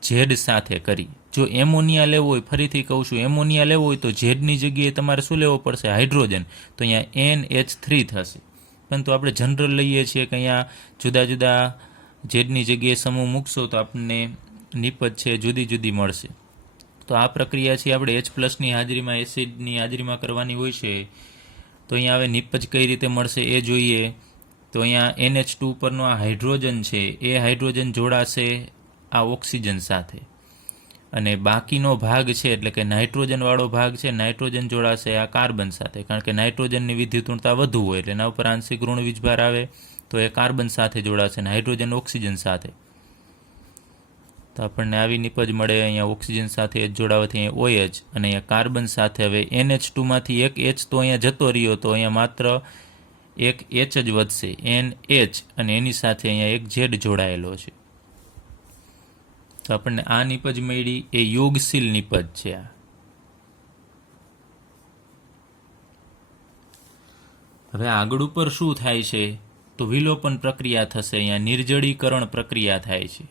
ઝેડ સાથે કરી. જો એમોનિયા લેવો હોય, ફરીથી કહું છું, એમોનિયા લેવો હોય તો ઝેડની જગ્યાએ તમારે શું લેવો પડશે? હાઇડ્રોજન. તો અહીંયા NH3 થશે. પરંતુ આપણે જનરલ લઈએ છીએ કે અહીંયા જુદા જુદા ઝેડની જગ્યાએ સમૂહ મૂકશો તો આપણને નિપજ છે જુદી જુદી મળશે. તો આ પ્રક્રિયા છે આપણે H+ની હાજરીમાં એસિડની હાજરીમાં કરવાની હોય છે. તો અહીંયા હવે નિપજ કઈ રીતે મળશે એ જોઈએ. તો અહીંયા NH2 પરનો આ હાઇડ્રોજન છે એ હાઇડ્રોજન જોડાશે આ ઓક્સિજન સાથે અને બાકીનો ભાગ છે એટલે કે નાઇટ્રોજનવાળો ભાગ છે નાઇટ્રોજન જોડાશે આ કાર્બન સાથે. કારણ કે નાઇટ્રોજનની વિદ્યુતઋણતા વધુ હોય એટલે એના ઉપર આંશિક ઋણ વીજભાર આવે તો એ કાર્બન સાથે જોડાશે અને હાઇડ્રોજન ઓક્સિજન સાથે. તો આપણને આવી નિપજ મળે. અહીંયા ઓક્સિજન સાથે H જોડાવાથી અહીંયા OH અને અહીંયા કાર્બન સાથે હવે NH2માંથી એક H તો અહીંયા જતો રહ્યો તો અહીંયા માત્ર એક H જ વધશે NH અને એની સાથે અહીંયા એક Z જોડાયેલો છે. તો આપણને આ નિપજ મળી એ યોગશીલ નિપજ છે. આ હવે આગળ ઉપર શું થાય છે તો વિલોપન પ્રક્રિયા થશે. અહીંયા નિર્જળીકરણ પ્રક્રિયા થાય છે.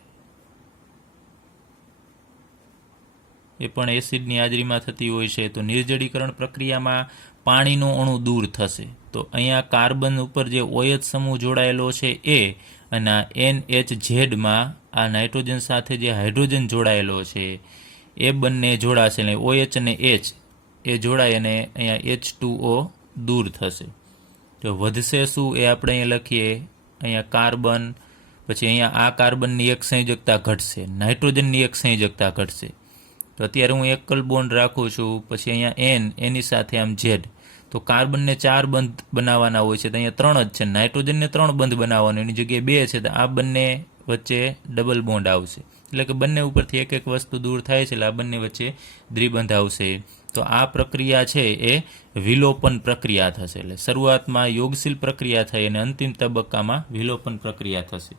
એ પણ એસિડની હાજરીમાં થતી હોય છે. તો નિર્જળીકરણ પ્રક્રિયામાં પાણીનો અણુ દૂર થશે. તો અહીંયા કાર્બન ઉપર જે OH સમૂહ જોડાયેલો છે એ અને NHZમાં આ નાઇટ્રોજન સાથે જે હાઇડ્રોજન જોડાયેલો છે એ બંને જોડાશે એટલે OH અને H એ જોડાય અને અહીંયા H2O દૂર થશે. તો વધશે શું એ આપણે અહીંયા લખીએ. અહીંયા કાર્બન, પછી અહીંયા આ કાર્બનની એક સંયોજકતા ઘટશે, નાઇટ્રોજનની એક સંયોજકતા ઘટશે. તો અત્યારે હું એકલ બોન્ડ રાખું છું, પછી અહીંયા N એની સાથે આમ Z. તો કાર્બનને 4 બંધ બનાવવાના હોય છે તો અહીંયા 3 જ છે. નાઇટ્રોજનને 3 બંધ બનાવવાનું, એની જગ્યાએ 2 છે તો આ બંને વચ્ચે ડબલ બોન્ડ આવશે. એટલે કે બંને ઉપરથી એક એક વસ્તુ દૂર થાય છે એટલે આ બંને વચ્ચે દ્વિબંધ આવશે. તો આ પ્રક્રિયા છે એ વિલોપન પ્રક્રિયા થશે. એટલે શરૂઆતમાં યોગશીલ પ્રક્રિયા થઈ અને અંતિમ તબક્કામાં વિલોપન પ્રક્રિયા થશે.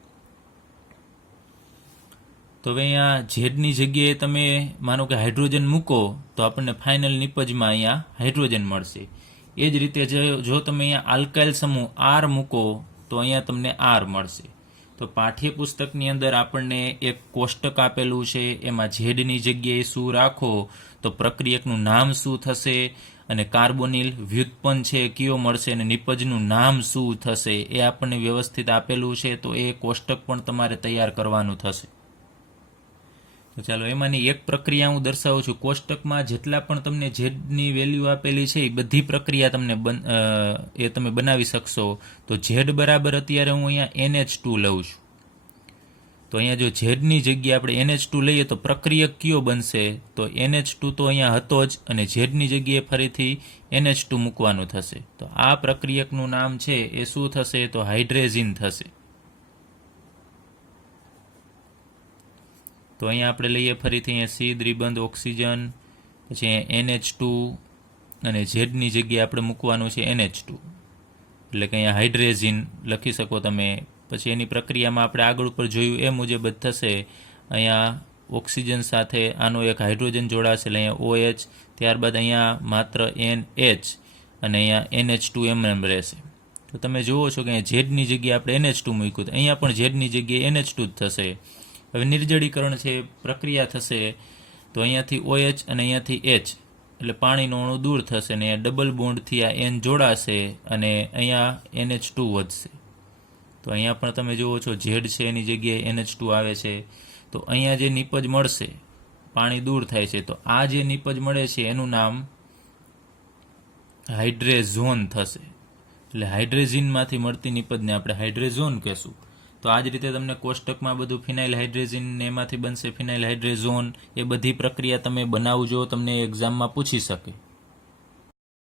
તો હવે અહીંયા ઝેડની જગ્યાએ તમે માનો કે હાઇડ્રોજન મૂકો તો આપણને ફાઇનલ નિપજમાં અહીંયા હાઇડ્રોજન મળશે. એ જ રીતે જો તમે અહીંયા આલ્કાઇલ સમૂહ R મૂકો તો અહીંયા તમને R મળશે. તો પાઠ્યપુસ્તકની અંદર આપણને એક કોષ્ટક આપેલું છે, એમાં ઝેડની જગ્યાએ શું રાખો તો પ્રક્રિયકનું નામ શું થશે અને કાર્બોનિલ વ્યુત્પન્ન છે કયો મળશે અને નિપજનું નામ શું થશે એ આપણને વ્યવસ્થિત આપેલું છે. તો એ કોષ્ટક પણ તમારે તૈયાર કરવાનું થશે. તો ચાલો એમાંની એક પ્રક્રિયા હું દર્શાવું છું. કોષ્ટકમાં જેટલા પણ તમને ઝેડની વેલ્યુ આપેલી છે એ બધી પ્રક્રિયા તમને એ તમે બનાવી શકશો. તો ઝેડ બરાબર અત્યારે હું અહીંયા NH2 લઉં છું. તો અહીંયા જો ઝેડની જગ્યાએ આપણે NH2 લઈએ તો પ્રક્રિયક કયો બનશે તો NH2 તો અહીંયા હતો જ અને ઝેડની જગ્યાએ ફરીથી NH2 મૂકવાનું થશે. તો આ પ્રક્રિયકનું નામ છે એ શું થશે તો હાઇડ્રેઝિન થશે. તો અહીંયા આપણે લઈએ ફરીથી અહીંયા સી દ્વિબંધ ઓક્સિજન, પછી અહીંયા NH2 અને ઝેડની જગ્યાએ આપણે મૂકવાનું છે NH2, એટલે કે અહીંયા હાઇડ્રેઝિન લખી શકો તમે. પછી એની પ્રક્રિયામાં આપણે આગળ ઉપર જોયું એ મુજબ જ થશે. અહીંયા ઓક્સિજન સાથે આનો એક હાઇડ્રોજન જોડાશે એટલે અહીંયા OH, ત્યારબાદ અહીંયા માત્ર NH અને અહીંયા NH2 એમ રહેશે. તો તમે જુઓ છો કે અહીંયા ઝેડની જગ્યાએ આપણે NH2 મૂક્યું, તો અહીંયા પણ ઝેડની જગ્યાએ NH2 જ થશે. હવે નિર્જળીકરણ છે, પ્રક્રિયા થશે, તો અહીંયાથી OH અને અહીંયાથી H એટલે પાણીનો અણુ દૂર થશે ને ડબલ બોન્ડથી આ N જોડાશે અને અહીંયા NH2 વધશે. તો અહીંયા પણ તમે જુઓ છો ઝેડ છે એની જગ્યાએ NH2 આવે છે. તો અહીંયા જે નિપજ મળશે, પાણી દૂર થાય છે, તો આ જે નિપજ મળે છે એનું નામ હાઇડ્રેઝોન થશે. એટલે હાઇડ્રેઝિનમાંથી મળતી નિપજને આપણે હાઇડ્રેઝોન કહેશું. તો આ જ રીતે તમને કોષ્ટકમાં બધું ફિનાઇલ હાઇડ્રેઝિન ને એમાંથી બનશે ફિનાઇલ હાઇડ્રેઝોન. એ બધી પ્રક્રિયા તમે બનાવજો, તમને એક્ઝામમાં પૂછી શકે.